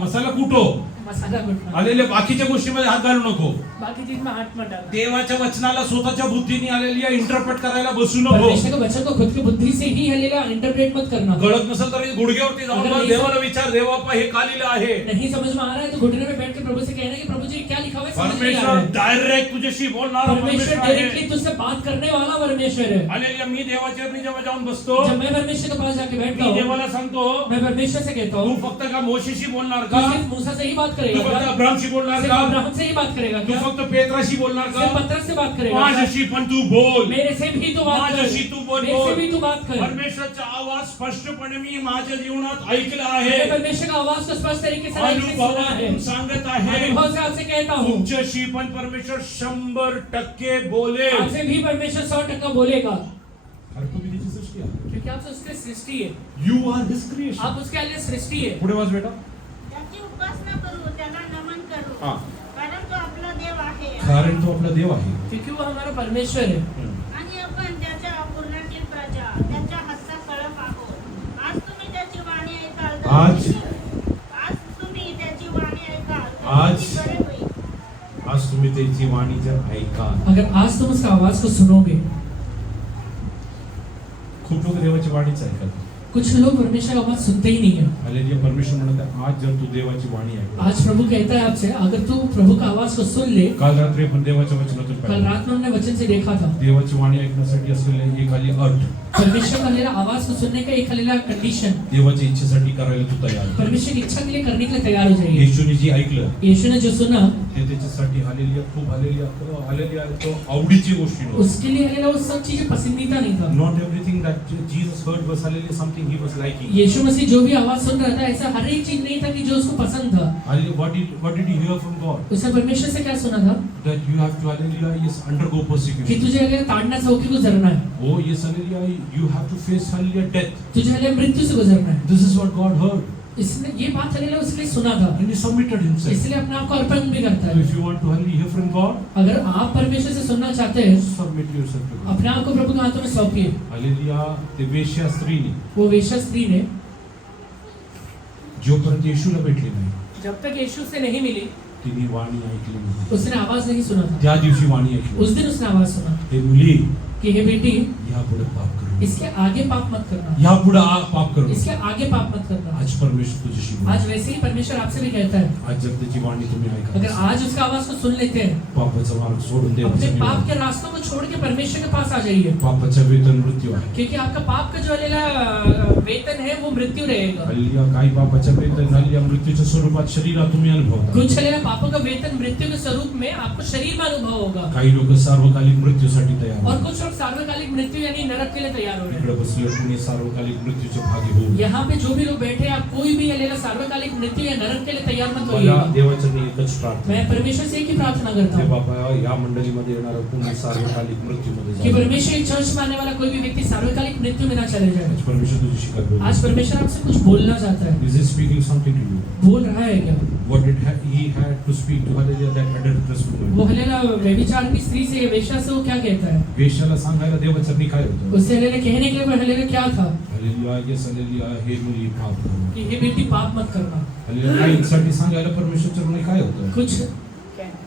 मसाला कुटो. घुटना. आलेल्या बाकीच्या गोष्टीमध्ये हात घालू नको. बाकी चीज में हाथ मत डालना. देवाच्या वचनाला स्वतःच्या बुद्धीने आलेल्या इंटरप्रेट करायला बसू नको. परमेश्वर के वचन को खुद की बुद्धि से ही हलेला इंटरप्रेट मत करना. कळत नसेल तर गुडघ्यावरती जाऊन अगर बस नहीं देवाला विचार, देवा हे का लिहिलं आहे. नहीं समझ में आ रहा है तो घुटने पे बैठ के प्रभु से कहना कि प्रभु जी क्या लिखा हुआ है समझ नहीं आ रहा परमेश्वर है. डायरेक्ट तुझ्याशी बोलणार परमेश्वर डायरेक्टली तुझसे बात करने वाला परमेश्वर है. आलेल्या मी देवाच्या जेव्हा जाऊन बसतो जब मैं परमेश्वर के पास जाके बैठता मी हूँ देवाला सांगतो मैं परमेश्वर से कहता तू हूँ फक्त का मोशेशी बोलणार तू का? सिर्फ मूसा से ही बात तू करेगा फक्त क्या? अब्रामशी बोलणार सिर्फ का? अब्राहम से ही बात करेगा तू क्या? फक्त पेत्राशी बोलणार सिर्फ का? पतरस से बात करेगा क्या? माझ्याशी पण तू बोल. मेरे से भी तू बात कर. माझ्याशी तू बोल. मेरे से भी तू बात कर. परमेश्वरचा आवाज स्पष्टपणे मी माझ्या जीवनात ऐकला मैंने आहे. परमेश्वर का आवाज को स्पष्ट तरीके से मैंने सुना है. अनुभवातून सांगत आहे. अनुभव से आपसे कहता हूँ तुमच्याशी पण परमेश्वर 100% बोलेल. आपसे भी परमेश्वर 100% बोलेगा. कारण तुम्ही त्याची सृष्टी आहे. क्योंकि आप उसकी सृष्टि है. You are his creation. आप उसके लिए सृष्टि है. पुढे वाच बेटा. त्याची उपासना करू, त्याला नमन करू, हा. कारण तो आपला देव आहे कारण तो आपला देव आहे. क्योंकि वो हमारा परमेश्वर है. आणि आपण त्याच्या पूर्णातील प्रजा, त्याच्या हस्ता कळप आहोत. आज तुम्ही त्याची वाणी ऐकाल तर आज तुम्ही त्याची वाणी ऐकाल तर आज किती बरे होईल. आज तुम्ही त्याची वाणी जर ऐका. अगर आज तुम उसका आवाज को सुनोगे. खूप लोक देवाची वाणीच ऐकतात. कुछ लोग परमेश्वर का आवाज सुनते ही नहीं है. हालेलुया परमेश्वर म्हणत आहे, आज जर तू देवाची वाणी ऐकली. आज प्रभु कहता है आपसे अगर तू प्रभु का आवाज को सुन ले. काल रात्री आपण देवाच्या वचनातून कल पाहिलं. रात में हमने वचन से देखा था देवाची वाणी ऐकण्यासाठी असलेले एक खाली अट. परमेश्वर का हलेला आवाज को सुनने का एक हलेला कंडीशन. देवाच्या इच्छेसाठी करायला तू तयार. परमेश्वर की इच्छा के लिए करने के लिए तैयार हो जाइए. येशूने जी ऐकलं यीशु ने जो सुना ते त्याच्यासाठी हालेलुया खूप हालेलुया तो आवडीची गोष्टी नव्हती. उसके लिए हालेलुया वो सब चीजें पसंदीदा नहीं था. Not everything that Jesus heard was hallelujah something he was liking. यीशु मसीह जो भी आवाज सुन रहा था ऐसा हर एक चीज नहीं था कि जो उसको पसंद था. Hallelujah. What did he hear from God? उसने परमेश्वर से क्या सुना था? That you have to hallelujah yes undergo कि persecution. तुझे अगर ताड़ना से होकर गुजरना है. Oh yes hallelujah you have to face hallelujah death. तुझे हालेलुया मृत्यु से गुजरना है. This is what God heard. इसने ये बात हालेलुया उसने सुना था. And he submitted himself. इसलिए अपने आप को अर्पण भी करता So है. if you want to hallelujah hear from God, अगर आप परमेश्वर से सुनना चाहते हैं submit yourself to God. अपने आप को प्रभु के हाथों में सौंपिए. Hallelujah ते वेश्या स्त्रीने वो वेश्या स्त्री ने जोपर्यंत येशूला भेटली नाही जब तक यीशु से नहीं मिली तिने वाणी ऐकली नाही. उसने आवाज नहीं सुना था. त्या दिवशी वाणी ऐकली. उस दिन उसने आवाज सुना हे मुली कि हे बेटी यापुढे पाप करू नको. इसके आगे पाप मत करना. यापुढे पाप करू नको. इसके आगे पाप मत करना. आज परमेश्वर तुझ्याशी आज बोलतो. वैसे ही परमेश्वर आपसे भी कहता है. आज जर त्याची वाणी तुम्ही अगर ऐका आज उसका आवाज को सुन लेते हैं पापाचा मार्ग सोडून अपने देवाचा पाप निवड. के रास्तों को छोड़ के परमेश्वर के पास आ जाइए. पापाचा वेतन मृत्यू आहे. क्योंकि आपका पाप का जो वेतन है वो मृत्यु रहेगा. हल्ली काही पापाच्या वेतन हल्ली मृत्यूच्या स्वरूपात शरीरात तुम्ही अनुभवता. कुछ हालेलुया पापों का वेतन मृत्यु के स्वरूप में आपको शरीर में अनुभव होगा. काही लोक सार्वकालिक मृत्यूसाठी तयार और आहेत. कुछ लोग सार्वकालिक मृत्यु यानी नरक के लिए तैयार हो रहे हैं. इकडे बसल्यावर तुम्ही सार्वकालिक मृत्यूचे भागी होऊ. यहाँ पे जो भी लोग बैठे हैं आप कोई भी हालेलुया सार्वकालिक मृत्यु या नरक के लिए तैयार मत मला होइएगा. देवाच्या एकच प्रार्थना मैं परमेश्वर से एक ही प्रार्थना करता हे हूँ बाबा या मंडळीमध्ये येणारा कोणी सार्वकालिक मृत्यूमध्ये कि जाऊ. परमेश्वर एक चर्च में आने वाला कोई भी व्यक्ति सार्वकालिक मृत्यु में ना चले जाए. आज परमेश्वर तुझी शिकार बोल. आज परमेश्वर आपसे कुछ बोलना चाहता है. Is he speaking something to you? बोल रहा है क्या? What did he had to speak to hallelujah that adulterous woman? वो हालेलुया व्यभिचार की स्त्री से वेश्या से वो क्या कहता है? वेश्याला सांगायला देवाचं काय होतं? उससे हालेलुया कहने के लिए हालेलुया क्या था? हल्लेलुया येस हल्लेलुया हे मुली पाप करू. कि हे बेटी पाप मत करना. हल्लेलुया काहींसाठी सांगायला परमेश्वरचं ऋण काय होतं? कुछ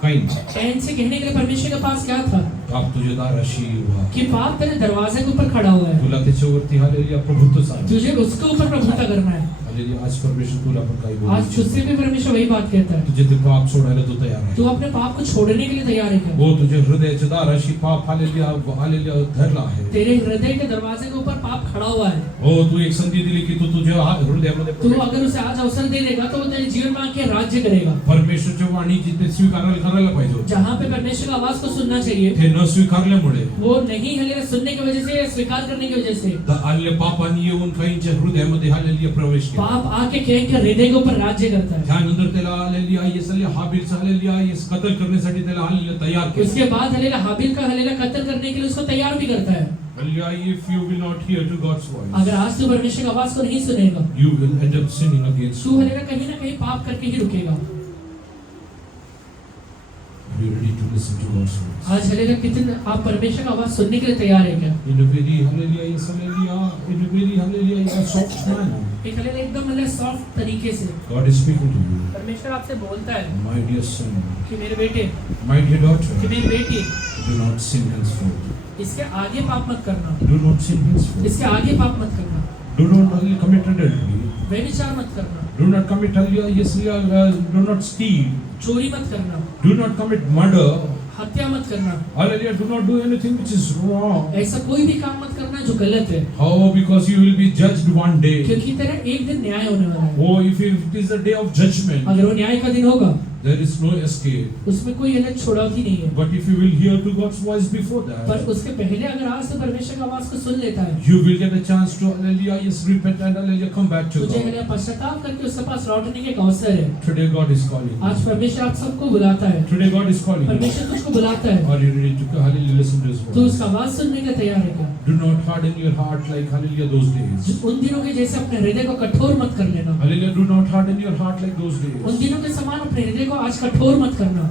काही कैन से कहने के लिए परमेश्वर के पास क्या था? पाप तुझ्या दाराशी उभा. कि पाप तेरे दरवाजे के ऊपर खड़ा हुआ है. तुला त्याच्यावरती हल्लेलुया प्रभुत्व चालू. तुझे उसके ऊपर प्रभुता करना है. हल्लेलुया आज परमेश्वर तुला पण काही आज बोलू. तुझसे भी परमेश्वर वही बात कहता है. तुझे ते पाप सोडायला तू तयार आहे. तू अपने पाप को छोड़ने के लिए तैयार है क्या? हो तुझ्या हृदयाच्या दाराशी पाप हल्लेलुया धरला आहे. तेरे हृदय के दरवाजे के ऊपर पाप खड़ा हुआ है. हो तू एक संधी दिली की तू तुझ्या हृदयामध्ये तू अगर उसे आज अवसर दे देगा तो वो तेरे जीवन में आके राज्य करेगा. परमेश्वरच्या वाणीची ते करायला पाहिजे होतं. जहाँ पे परमेश्वर की आवाज को सुनना चाहिए ते न स्वीकारल्यामुळे वो नहीं हालेलुया सुनने की वजह से स्वीकार करने की वजह से हल्ले पापाने येऊन काहींच्या हृदयामध्ये हल्लेलुया प्रवेश केला. पाप आके कहीं के हृदय के ऊपर राज्य करता है. त्यानंतर त्याला हल्लेलुया येस हाबीलचा हल्लेलुया येस कत्ल करण्यासाठी त्याला हल्लेलुया तयार केलं. उसके बाद हालेलुया हाबिल का हालेलुया कत्ल करने के लिए उसको तैयार भी करता है. Hallelujah if you will not hear to God's voice, अगर आज तू परमेश्वर की आवाज को नहीं सुनेगा you will end up sinning against Tu God. Hallelujah कहीं ना कहीं पाप करके ही रुकेगा. Are you ready to listen to God's voice? आज हालेलुया कितने आप परमेश्वर की आवाज सुनने के लिए तैयार है क्या? In a very hallelujah yes hallelujah in a very hallelujah yes soft manner, एक हालेलुया एकदम हालेलुया सॉफ्ट तरीके से God is speaking to you. परमेश्वर आपसे बोलता है My dear son, कि मेरे बेटे my dear कि daughter, Mary Beti do not sin henceforth. इसके आगे पाप मत करना. Do not sin henceforth. इसके आगे पाप मत करना. Do not commit adultery. व्यभिचार मत करना. Do not commit hallelujah yes do not steal. चोरी मत करना. Do not commit murder. हत्या मत करना. Hallelujah, do not do anything which is wrong. ऐसा कोई भी काम मत करना जो गलत है. How? Because you will be judged one day. क्योंकि तेरा एक दिन न्याय होने वाला है. Oh, if it is the day of judgment, अगर वो न्याय का दिन होगा there is no escape. उसमें कोई अलग छोड़ौती नहीं है. But if you will hear to God's voice before per that, उसके पहले अगर आज से परमेश्वर की आवाज को सुन लेता है you will get a chance to hallelujah, yes, repent and hallelujah, come back to तुझे God. हालेलुया पश्चाताप करके उसके पास लौटने के एक अवसर है. Today God is calling. आज परमेश्वर आप सबको बुलाता है. Today God is calling. परमेश्वर तुझको बुलाता है. Are you ready to hallelujah listen to His Tu voice? उसका आवाज सुनने के लिए तैयार है क्या? Do not harden your heart like hallelujah those days. उन दिनों के जैसे अपने हृदय को कठोर मत कर लेना. Hallelujah, do not harden your heart like those Un days. दिनों के समान अपने हृदय को आज कठोर मत करना.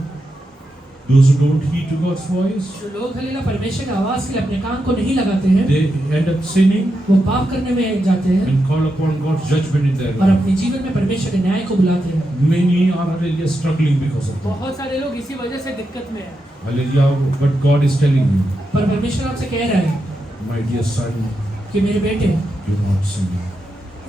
Those who don't heed to God's voice, जो लोग हालेलुया परमेश्वर की आवाज के लिए अपने कान को नहीं लगाते हैं they end up sinning वो पाप करने में जाते हैं and call upon God's judgment in their और life. अपने जीवन में परमेश्वर के न्याय को बुलाते हैं. Many are hallelujah struggling because of that. बहुत सारे लोग इसी वजह से दिक्कत में हैं. Hallelujah, but God is telling you, पर परमेश्वर आपसे कह रहा है my dear son, कि मेरे बेटे do not sin.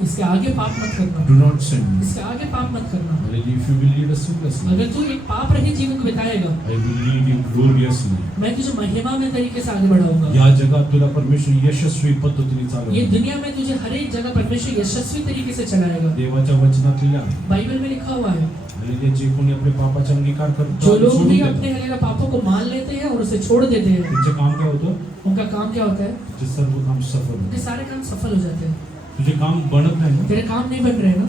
इसके आगे पाप मत करना, Do not sin. इसके आगे पाप मत करना। Hallelujah. If you will lead a sinless life, अगर तू एक पाप रहित जीवन को बिताएगा, I will lead you gloriously. मैं तुझे महिमा में तरीके से आगे बढ़ाऊंगा। या जगात तुला परमेश्वर यशस्वी पद्धतीने ये चालवणार. दुनिया में तुझे हर एक जगह परमेश्वर यशस्वी तरीके से चलाएगा। देवाच्या वचनात लिहिलं आहे. बाइबल में लिखा हुआ है, हालेलुया. जे कोणी आपल्या पापाचा अंगीकार जो करतो लोग सोडून भी देतात, अपने हलेला पापों को मान लेते हैं और उसे छोड़ देते हैं, त्यांचं काम काय होतं? उनका काम क्या होता है? ते सर्व काम सफल उनके होतं. सारे काम सफल हो जाते हैं। तुझे काम बनत नाही ना, तेरे काम नहीं बन रहे ना,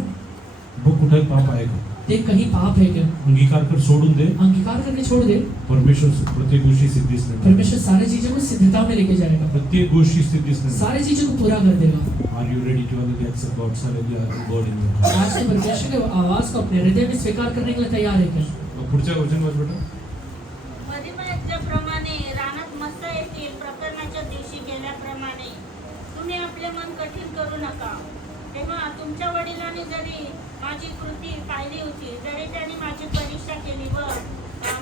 बघ कुठे पाप आहे का? देख कहीं पाप है क्या, अंगीकार कर, सोडून दे. अंगीकार करके छोड़ दे। परमेश्वर प्रत्येक गोष्टी सिद्धीस नाही. परमेश्वर सारी चीजों को सिद्धता में लेके जाएगा, प्रत्येक गोष्टी सिद्धीस नाही. सारी चीजों को पूरा कर देगा। Are you ready to accept God's hallelujah word in your heart? आज से परमेश्वर के आवाज को अपने हृदय में स्वीकार करने के लिए तैयार है क्या? पुढच्या वचन वाच बेटा. मधुमेहाप्रमाणे रानात मस्त येतील प्रकरणाच्या दिवशी गेल्याप्रमाणे तुम्ही आपले मन कठीण करू नका. तेव्हा तुमच्या वडिलांनी जरी माझी कृती पाहिली होती, जरी त्यांनी माझी परीक्षा केली व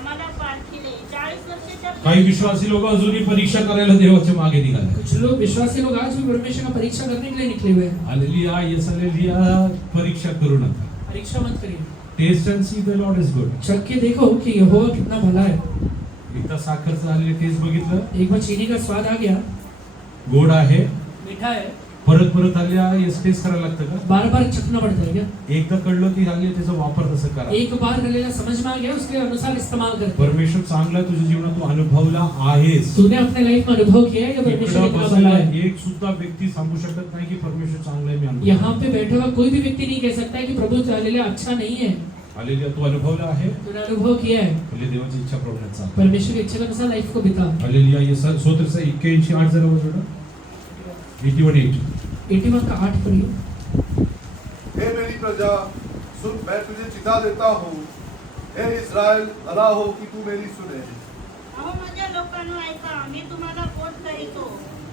मला पारखिले, 40 वर्षाच्या काही विश्वासी लोक अजूनही परीक्षा करायला देवाच्या मागे निघाले. कुछ लोग विश्वासी लोग आज भी परमेश्वर का परीक्षा करने के लिए निकले हुए हैं। हालेलुया. Yes hallelujah. परीक्षा करू नका. परीक्षा मत करिए, taste and see the Lord is good. चख के देखो कि यहोवा कितना भला है। एकदा साखरचं आलेलं टेस्ट बघितलं, एक बार चीनी का स्वाद आ गया, गोड आहे, मीठा है, परत परत आल्या येस टेस्ट करायला लागतं का? बार बार चखना पड़ता है क्या? एकदा कळलं की आले त्याचा वापर तसं करा. एक बार हलेला समझ में आ गया, उसके अनुसार इस्तेमाल करते हैं। परमेश्वर चांगला तुझ्या जीवनात तू अनुभवला आहेस. तूने अपने लाइफ में अनुभव किया है कि परमेश्वर इकडं कितना भला बसलेला है। एक सुद्धा व्यक्ती सांगू शकत नाही की परमेश्वर चांगला आहे. मी अनुभव यहाँ पे बैठा हुआ कोई भी व्यक्ति नहीं कह सकता है कि प्रभु हलेला अच्छा नहीं है। हालेलुया. तू अनुभवला आहे. तूने अनुभव किया है, म्हणजे देवाची इच्छा प्रमाणे चाल. परमेश्वर की इच्छा के अनुसार लाइफ को बिता। हालेलुया. ये स्तोत्रचा 81:8 जरा वाच बेटा. 81:8. 81 का 8 पढ़िए। हे मेरी प्रजा सुन, मैं तुझे चिता देता हूँ. हे इस्राएल, भला हो कि तू मेरी सुने. अहो माझ्या लोकांनो ऐका, मी तुम्हाला बोध करीतो.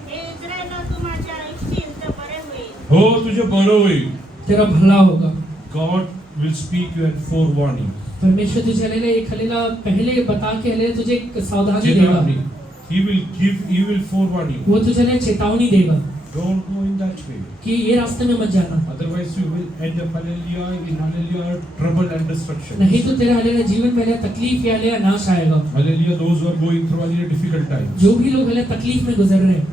हे इस्रायला, तू माझ्या ऐकशील तर बरे होईल. हो, तुझे बरं होईल. तेरा भला होगा। God will speak you and forewarning. परमेश्वर तुझे हलेला एक हलेला पहले बता के हलेला तुझे एक सावधानी देगा, चेतावनी. He will forewarn you. वो तुझे हलेला चेतावनी देगा Don't go in that way. कि ये रास्ते में मत जाना, Otherwise you will end up hallelujah in hallelujah trouble and destruction. नहीं तो तेरा हलेला जीवन में हलेला तकलीफ या हलेला नाश आएगा। Hallelujah. Those who are going through hallelujah difficult times. जो भी लोग हलेला तकलीफ में गुजर रहे हैं,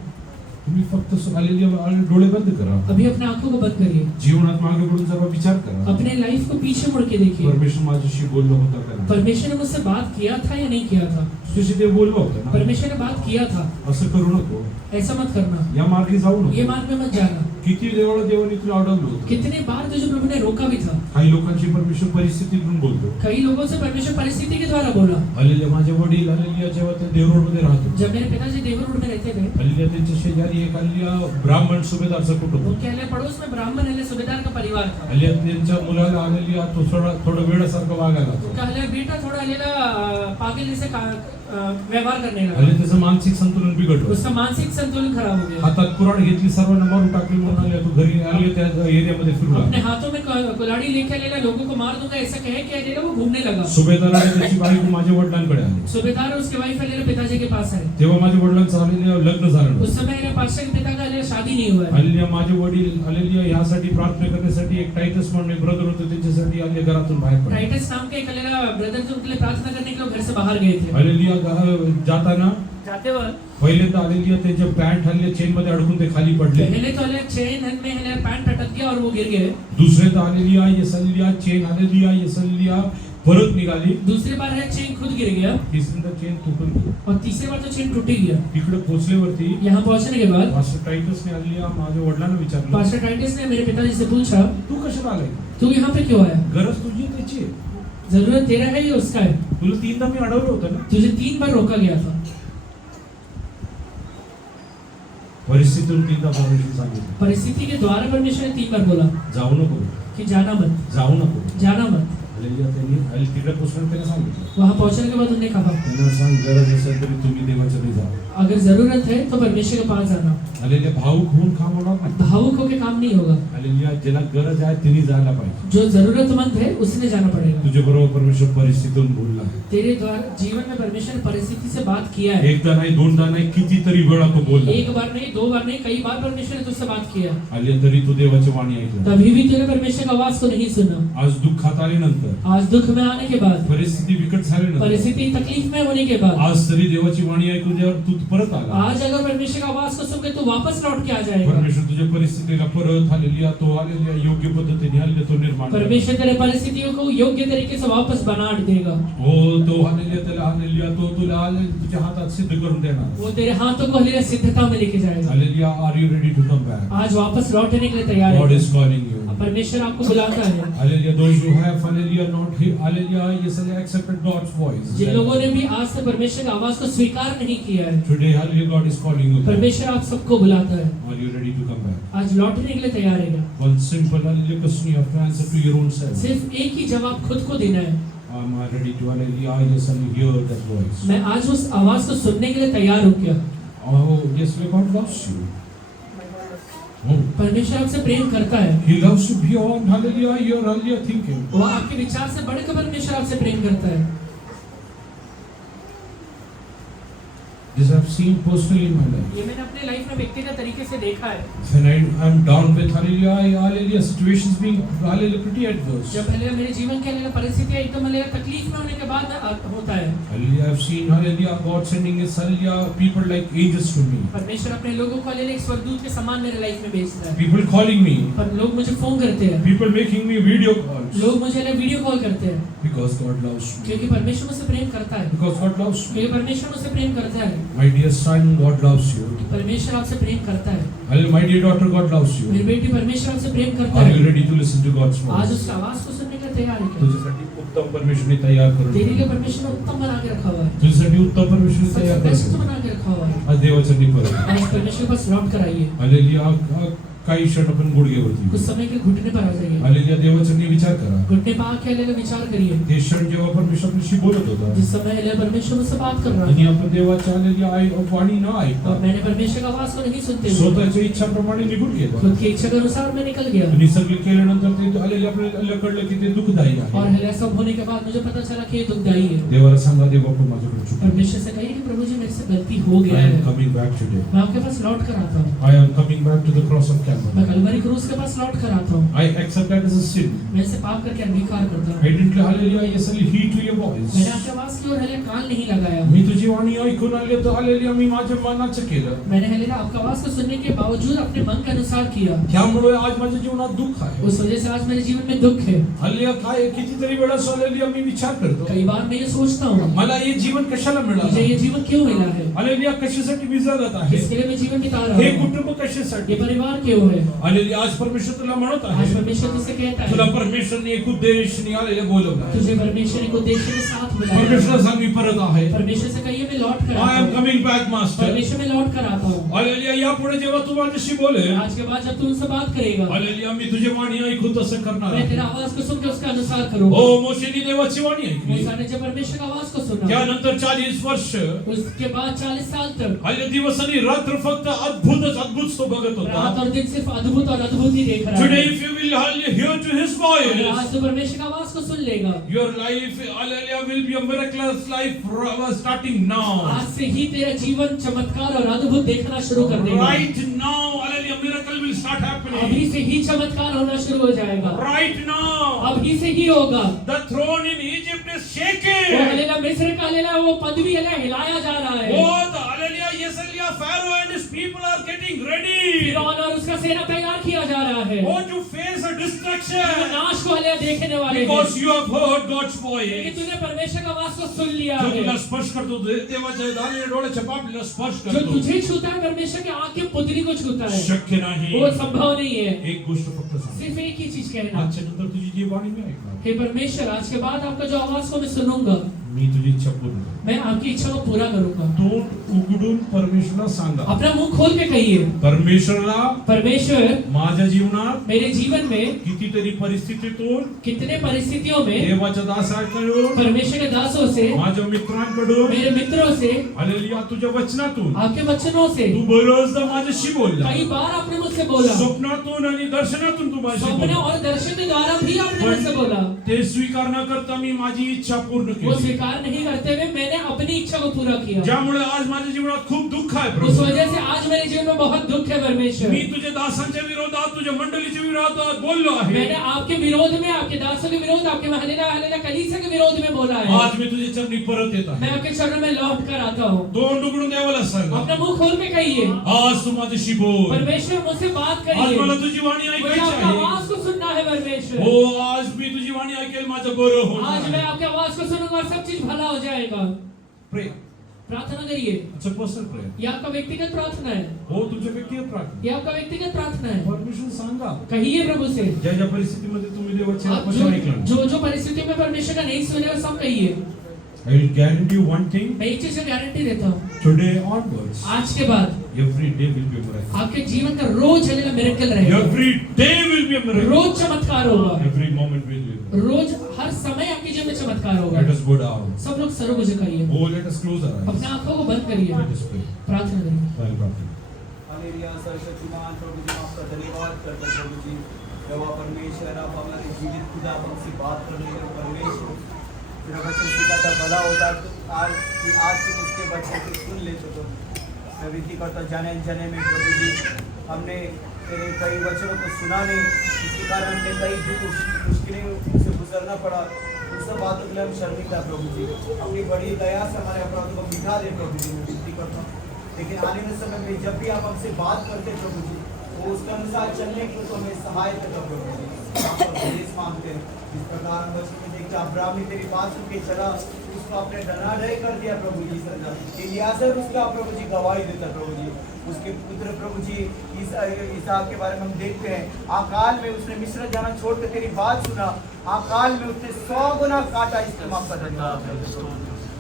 तुम्ही फक्त hallelujah डोळे बंद करा. अभी अपने आंखों को बंद करिए, जीवनात मागे वळून जरा विचार करा. अपने लाइफ को पीछे मुड़ के देखिए। परमेश्वर माझ्याशी बोललो होता का? परमेश्वर ने मुझसे बात किया था या नहीं किया था? तुझी ते बोललो होतं ना. परमेश्वर ने बात किया था, असं करू नको. ऐसा मत करना, या मार्गे जाऊ ये नको. मार्ग में मत जाना। किती वेळा देवाने तुला अडवलं होतं. कितने बार तुझे प्रभु ने रोका भी था। काही लोकांची परमेश्वर परिस्थितीतून बोलतो. कई लोगों से परमेश्वर परिस्थिति के द्वारा बोला। हल्लेल्या माझे वडील हल्लेल्या जेव्हा ते देवरोड मध्ये राहतो, जब मेरे पिताजी देवर रोड में रहते थे, हल्लेल्या त्यांच्या शेजारी एक हल्ल्या ब्राह्मण सुभेदारचं कुटुंब. उनके हले पड़ोस में ब्राह्मण हले सुबेदार का परिवार था। हल्ल्या त्यांच्या मुलाला हल्लेल्या तो थोडं वेळासारखं वागायला लागतो. उनका हले बेटा थोड़ा हलेला पागल जैसे व्यवहार करने हल्ले लगा, त्याचं मानसिक संतुलन बिघडलं. उसका मानसिक संतुलन खराब हो गया। हातात कुऱ्हाड घेतली, सर्वांना मारून टाकली म्हणून आले. तू घरी आले त्या एरियामध्ये फिरू अपने लागला. हाथों में कुल्हाड़ी लेके लेला, लोगों को मार दूंगा ऐसा कह के लेला वो घूमने लगा। सुभेदाराने त्याची बायको माझ्या वडिलांकडे आली. सुबेदार और उसके वाइफ हलेला पिताजी के पास आए। तेव्हा माझ्या वडिलांचं हल्लेलं लग्न झालं नव्हतं. उस समय हलेला पास्टर के पिता का हलेला शादी नहीं हुआ है। हल्लेल्या माझे वडील हल्लेल्या यासाठी प्रार्थना करण्यासाठी एक टाइटस म्हणून एक ब्रदर होते, त्यांच्यासाठी हल्ले घरातून बाहेर पडले. टाइटस नाम के एक हलेला ब्रदर जो उनके लिए प्रार्थना करने के लिए घर से बाहर गए थे। हल्लेल्या जाताना जाते वक्त पहिल्यांदा आलेली त्यांच्या पॅन्ट हल्ले चेन मध्ये अडकून ते खाली पडले. पहले तो हलेला चेन में हलेला पैंट अटक गया और वो गिर गए। दुसऱ्यांदा आलेली यसलिया चेन आलेली यसलिया परत निघाली. दूसरी बार है चेन खुद गिर गया तिसऱ्यांदा चेन तुटून गेली. और तीसरी बार तो चेन टूट ही गया। तिकडे पोहोचल्यावरती यहाँ पहुंचने के बाद मास्टर टाइटसने आलेल्या माझ्या वडिलांना विचारलं, पास्टर टाइटस ने मेरे पिताजी से पूछा, तू कशाला आलाय? तू यहाँ पे क्यों आया? गरज तुझी त्याची आहे. जरूरत तेरा है या उसका है? तुला 3दा मी अडवलं होतं ना. तुझे 3 बार रोका गया था। परिस्थितीतून 3दा परमेश्वर सांगितलं, परिस्थिति के द्वारा परमेश्वर ने 3 बार बोला जाऊ नको, कि जाना मत, जाऊ नको. जाना मत। हालेलुया त्यांनी तिकडे पोचून त्याने सांगितलं वहां पहुंचने के बाद उन्होंने कहा त्यांना सांग गरज असेल तरी तुम्ही देवाच्या घरी जा अगर जरूरत है तो परमेश्वर के पास जाना हालेलुया भावुक होऊन काम होणार नाही भावुक होकर काम नहीं होगा हालेलुया ज्याला गरज आहे तिने जायला पाहिजे जो जरूरतमंद है उसने जाना पड़ेगा तुझ्या बरोबर परमेश्वर परिस्थितीतून बोलला आहे तेरे द्वारा जीवन में परमेश्वर ने परिस्थिति से बात किया है एकदा नाही दोनदा नाही कितीतरी वेळा तो बोलला एक बार नहीं दो बार नहीं कई बार परमेश्वर ने तुझसे बात किया हालेलुया तरी तू देवाची वाणी ऐकलं तभी भी तूने परमेश्वर की आवाज को नहीं सुना आज दुःखात आल्यानंतर आज दुख में आने के बाद परिस्थिती बिकट झाल्यानंतर परिस्थिति तकलीफ में होने के बाद आज तरी देवाची वाणी ऐकून जेव्हा तू परत आला आज अगर परमेश्वर की आवाज को सुनकर तू वापस लौट के आ जाएगा परमेश्वर तुझ्या परिस्थितीला परत हालेलुया तो हालेलुया योग्य पद्धतीने हालेलुया तो निर्माण करेल. परमेश्वर तेरे परिस्थितियों को योग्य तरीके से वापस बना देगा हो तो हालेलुया त्याला हालेलुया तो तुला हालेलुया तुझ्या हातात सिद्ध करून देणार वो तेरे हाथों को हालेलुया सिद्धता में लेके जाएगा hallelujah are you ready to come back आज वापस लौटने के लिए तैयार गॉड है इज कॉलिंग यू परमेश्वर आपको बुलाता है hallelujah those who have hallelujah not hallelujah easily accepted God's voice जिन लोगों ने भी आज से परमेश्वर की आवाज को स्वीकार नहीं किया है today hallelujah God is calling you परमेश्वर आप सबको बुलाता है are you ready to come back आज लौटने के लिए तैयार है क्या? One simple hallelujah question you have to answer to your own self सिर्फ एक ही जवाब खुद को देना है I am ready to hallelujah easily hear that voice मैं आज उस आवाज को सुनने के लिए तैयार हूँ क्या? ओह येसली गॉड लव्स यू परमेश्वर आपसे प्रेम करता है He loves you beyond hallelujah your earlier thinking. वो आपके विचार से बढ़कर परमेश्वर आपसे प्रेम करता है This I have seen personally in my life. ये मैंने अपने लाइफ में व्यक्तिगत तरीके से देखा है When I am down with hallelujah situations being hallelujah pretty adverse. जब हालेलुया मेरे जीवन के हालेलुया परिस्थितियां एकदम हालेलुया तकलीफ में होने के बाद होता है Hallelujah, I have seen hallelujah God sending His hallelujah people like angels to me. परमेश्वर अपने लोगों को हालेलुया एक स्वर्गदूत के समान मेरे लाइफ में भेजता है People calling me. पर लोग मुझे फोन करते हैं People making me video calls. लोग मुझे हालेलुया वीडियो कॉल करते हैं Because God loves me. क्योंकि परमेश्वर मुझसे प्रेम करता है Because God loves me. क्योंकि परमेश्वर मुझसे प्रेम करता है My dear son, God loves you. परमेश्वर आपसे प्रेम करता है Hallelujah, my dear daughter, God loves Mary you. बेटी परमेश्वर आपसे प्रेम करता Are you है ready to listen to God's आज voice? उसकी आवाज को सुनने के लिए तैयार है क्या? तुझ्यासाठी उत्तम परमेश्वरने तयार करून तेरे लिए ठेवलं. परमेश्वर ने उत्तम बना के रखा हुआ है तुझ्यासाठी उत्तम परमेश्वरने सबसे तयार बेस्ट करून बना के रखा हुआ है आज देवाच्या निपर आज परमेश्वर के पास लौट कर आइए हालेलुया काही क्षण आपण गुडघेवरती कुछ समय के घुटने पर आ जाइए हालेलुया देवाचा विचार करा घुटने पर आके हालेलुया विचार करिए ते क्षण जेव्हा परमेश्वर आपल्याशी बोलत होता जिस समय हालेलुया परमेश्वर मुझसे बात कर रहा आणि है आपण देवाच्या हालेलुया वाणी न ऐकता और मैंने परमेश्वर की आवाज को नहीं सुनते हुए स्वतःच्या इच्छाप्रमाणे निघून गेलो खुद की इच्छा के अनुसार मैं निकल गया आणि सगळे केल्यानंतर ते हालेलुया आपल्याला कळलं की ते दुःखदायी और आहे हालेलुया सब होने के बाद मुझे पता चला कि ये दुखदाई है देवाला सांगा देवा पण माझ्याकडे चुकलं परमेश्वर से कहिए कि प्रभु जी मेरे से गलती हो गया I am है coming back today. मैं आपके पास लौट कर आता हूँ I am coming back to the cross of मैं Calvary. कलवरी क्रूस के पास लौट कर आता हूँ I accept that as a sin. मैं इसे पाप करके अंगीकार करता I हूँ didn't hallelujah येसली heed to your voice. मैंने आपकी आवाज की ओर हालेलुया कान नहीं लगाया मी तुझी वाणी ऐकून आले तर हालेलुया मी माझ्या मनाचं केलं मैंने हालेलुया आपकी आवाज को सुनने के बावजूद अपने मन के अनुसार किया त्यामुळे आज माझ्या जीवनात दुःख आहे उस वजह से आज मेरे जीवन में दुख है हालेलुया काय कितीतरी वेळा हालेलुया मी विचार करतो कई बार मैं ये सोचता हूँ मला हे जीवन कशाला मुझे मिळालं ये जीवन क्यों मिला है हालेलुया कशासाठी मी जगत आहे इसके लिए मैं जीवन बिता रहा हे हूँ कुटुंब ये कशासाठी परिवार क्यों है हालेलुया आज परमेश्वर तुला म्हणत आज आहे परमेश्वर तुझसे कहता तुला है परमेश्वरने एक उद्देशने आलेले बोलवलं आहे. तुझे परमेश्वर को उद्देश्य के साथ बुलाया है। परमेश्वर सांग मी परत आहे परमेश्वर से कहिए मैं लौट कर I आता am हूँ coming back master. परमेश्वर में लौट कर आता हूँ हालेलुया यापुढे जेव्हा तू माझ्याशी बोले आज के बाद जब तू उनसे बात करेगा हालेलुया मी तुझी वाणी ऐकून तसं करणार मैं आहे. तेरा आवाज को सुन के उसका अनुसार करूंगा हो मोशेनी देवाची वाणी ऐकली मूसा ने जब परमेश्वर की आवाज को सुना त्यानंतर 40 वर्ष उसके बाद 40 साल तक हालेलुया दिवस आणि रात्र फक्त अद्भुत तो बघत रात होता. और दिन सिर्फ अद्भुत और अद्भुत ही देख रहा Today है if you will hallelujah hear to his अगर voice, आज तो परमेश्वर की आवाज को सुन लेगा your life hallelujah will be a miraculous life starting now. आज से ही तेरा जीवन चमत्कार और अद्भुत देखना शुरू कर देगा Right now hallelujah miracle will start happening. अभी से ही चमत्कार होना शुरू हो जाएगा Right now अभी से ही होगा the throne in Egypt is वो shaking. हालेलुया मिस्र का हालेलुया वो पदवी हालेलुया हिलाया जा रहा है Oh the hallelujah Yesaliah Pharaoh and his people are getting ready. फिरौन और उसका सेना तैयार किया जा रहा है Oh to face a वो destruction. नाश को हालेलुया देखने वाले हैं Because you have heard God's क्योंकि voice. तूने परमेश्वर का आवाज को सुन लिया जो है तुला स्पर्श करतो देवाच्या दाने डोळ्याच्या पापीला स्पर्श जो करतो. तुझे छूता है परमेश्वर के आंख के पुतली को छूता है शक्य नाही. वो संभव नहीं है एक गोष्ट फक्त सांग. सिर्फ एक ही चीज कहना आजच्या नंतर तुझी जी वाणी मी ऐकणार. हे परमेश्वर आज के बाद आपका जो आवाज को मैं सुनूंगा मी तुझी इच्छा पूर्ण करेन. मैं आपकी इच्छा को पूरा करूंगा. तोंड उघडून परमेश्वराला सांगा. अपना मुंह खोल के कहिए, परमेश्वराला परमेश्वर माझ्या जीवनात मेरे जीवन में कितीतरी परिस्थितीतून, कितने परिस्थितियों में देवाच्या दासाकडून, परमेश्वर के दासों से, माझ्या मित्रांकडून, मेरे मित्रों से, हालेलुया, तुझ्या वचनातून आपके वचनों से तू बरोचदा माझ्याशी बोलला. कई बार आपने मुझसे बोला. स्वप्नातून आणि दर्शनातून तू माझ्याशी सपने बोलला. और दर्शन के द्वारा भी आपने मुझसे बोला. ते स्वीकार न करता मी माझी इच्छा पूर्ण वो केली. स्वीकार नहीं करते हुए मैंने अपनी इच्छा को पूरा किया. ज्यामुळे आज माझ्या जीवनात खूप दुःख आहे उस प्रभू. वजह से आज मेरे जीवन में बहुत दुख है परमेश्वर. मी तुझ्या दासांच्या विरोधात, तुझ्या मंडळीच्या विरोधात बोललो आहे. मैंने आपके विरोध में, आपके दासों के विरोध, आपके हलेला कलीसिया के विरोध में बोला है. आज मी तुझ्या चरणी परत येत मैं आहे. आपके चरणों में लौट कर आता हूँ. तोंड उघडून द्यावं सांगा. अपना मुंह खोल के कहिए, आज तू माझ्याशी बोल. परमेश्वर मुझसे बात आज करिए. मला तुझी वाणी मुझे ऐकायची आपका आहे. आवाज को सुनना है परमेश्वर. हो, आज मी तुझी वाणी ऐकेल, माझं बरं होणार आज मैं आहे. आपके आवाज को सुनूंगा और सब चीज भला हो जाएगा. प्रे. प्रार्थना करिए. अच्छा, पर्सनल प्रेयर. ये आपका व्यक्तिगत प्रार्थना है. हो, तुझ्या व्यक्तिगत प्रार्थना. ये आपका व्यक्तिगत प्रार्थना है. परमेश्वर सांगा. कहिए प्रभु से. ज्या ज्या परिस्थितीमध्ये तुम्ही देवाचे आप वचन ऐकलं, जो परिस्थितियों में परमेश्वर का नहीं सुने वो सब कहिए. I will guarantee you one thing. मैं एक चीज की गारंटी देता हूँ, Today onwards, आज के बाद every day will be a miracle. आपके जीवन का रोज हलेला मिरेकल रहेगा. Every day will be a miracle. रोज चमत्कार होगा. Every moment will be a miracle. रोज हर समय आपके जीवन में चमत्कार होगा. Let us go down. सब लोग सरों को झुकाइए. Oh, let us close our eyes. अपने आंखों को बंद करिए. Let us pray. प्रार्थना करिए. While प्रार्थना. हालेलुया, सर्वशक्तिमान प्रभु जी, आपका धन्यवाद करते हैं प्रभु जी. यहोवा परमेश्वर, आप हमारे जीवित खुदा आप हमसे बात कर रहे हो परमेश्वर. तेरा वचन सिखाता भला होता तो आज तुम उसके वचन को सुन लेते तो. मैं विनती करता जाने अनजाने में प्रभु जी, हमने तेरे कई वचनों को सुना नहीं, इसके कारण हमने कई मुश्किलें से गुजरना पड़ा. उन सब बातों के लिए हम शर्मिंदा प्रभु जी. अपनी बड़ी दया से हमारे अपराधों को मिटा दे प्रभु जी, मैं विनती करता हूँ. लेकिन आने वाले समय में जब भी आप हमसे बात करते प्रभु जी, वो उसके अनुसार चलने के लिए हमें सहायता कर प्रभु जी. आपका उपदेश मांगते हैं. इस प्रकार हम वचन में देखते अब्राहम ने तेरी बात सुन के चला, उसको आपने डराडरी कर दिया प्रभु जी. सजा इलियासर उसका प्रभु जी गवाही देता प्रभु जी. उसके पुत्र प्रभु जी इसहाक के बारे में हम देखते हैं, अकाल में उसने मिस्र जाना छोड़कर तेरी बात सुना. अकाल में उसने 100 गुना काटा. इसमें आपका धन्यवाद.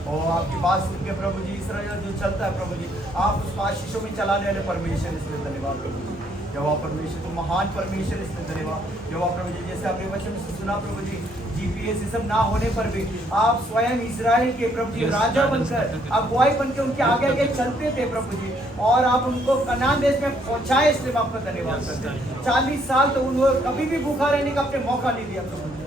और आपकी बात सुन के प्रभु जी इस्राएल जो चलता है प्रभु जी, आप उसको आशीषों में चलाने वाले परमेश्वर, इसलिए धन्यवाद प्रभु जी. यहोवा परमेश्वर, तो महान परमेश्वर, इसलिए धन्यवाद. यहोवा प्रभु जी, जैसे आपने वचन से सुना प्रभु जी, GPS ये सब ना होने पर भी आप स्वयं इजराइल के प्रभु जी राजा बनकर, अगुवाई बनकर उनके आगे आगे चलते थे प्रभु जी, और आप उनको कनान देश में पहुंचाए, इसलिए आपका धन्यवाद करते हैं. 40 साल तो उन्होंने कभी भी भूखा रहने का आपने मौका नहीं दिया प्रभु जी.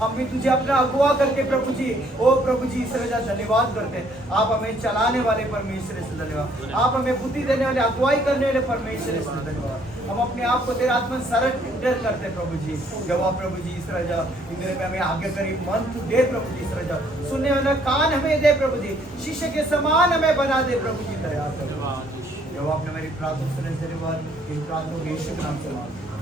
हम भी तुझे अपना अगुवा करके प्रभु जी, ओ प्रभु जी इसलिए धन्यवाद करते हैं. आप हमें चलाने वाले परमेश्वर, इसलिए धन्यवाद. आप हमें बुद्धि देने वाले, अगुवाई करने वाले परमेश्वर, इसलिए धन्यवाद. हम अपने आप को तेरे आत्मा सरेंडर करते हैं प्रभु जी. जवाब प्रभु जी इसराजा इंद्र में हमें आगे करी मन तू दे प्रभु जी. इसराजा सुनने वाला कान हमें दे प्रभु जी. शिष्य के समान हमें बना दे प्रभु जी. दया कर. जवाब ने मेरी प्रार्थना सुने, धन्यवाद. इन प्रार्थना को यीशु के नाम से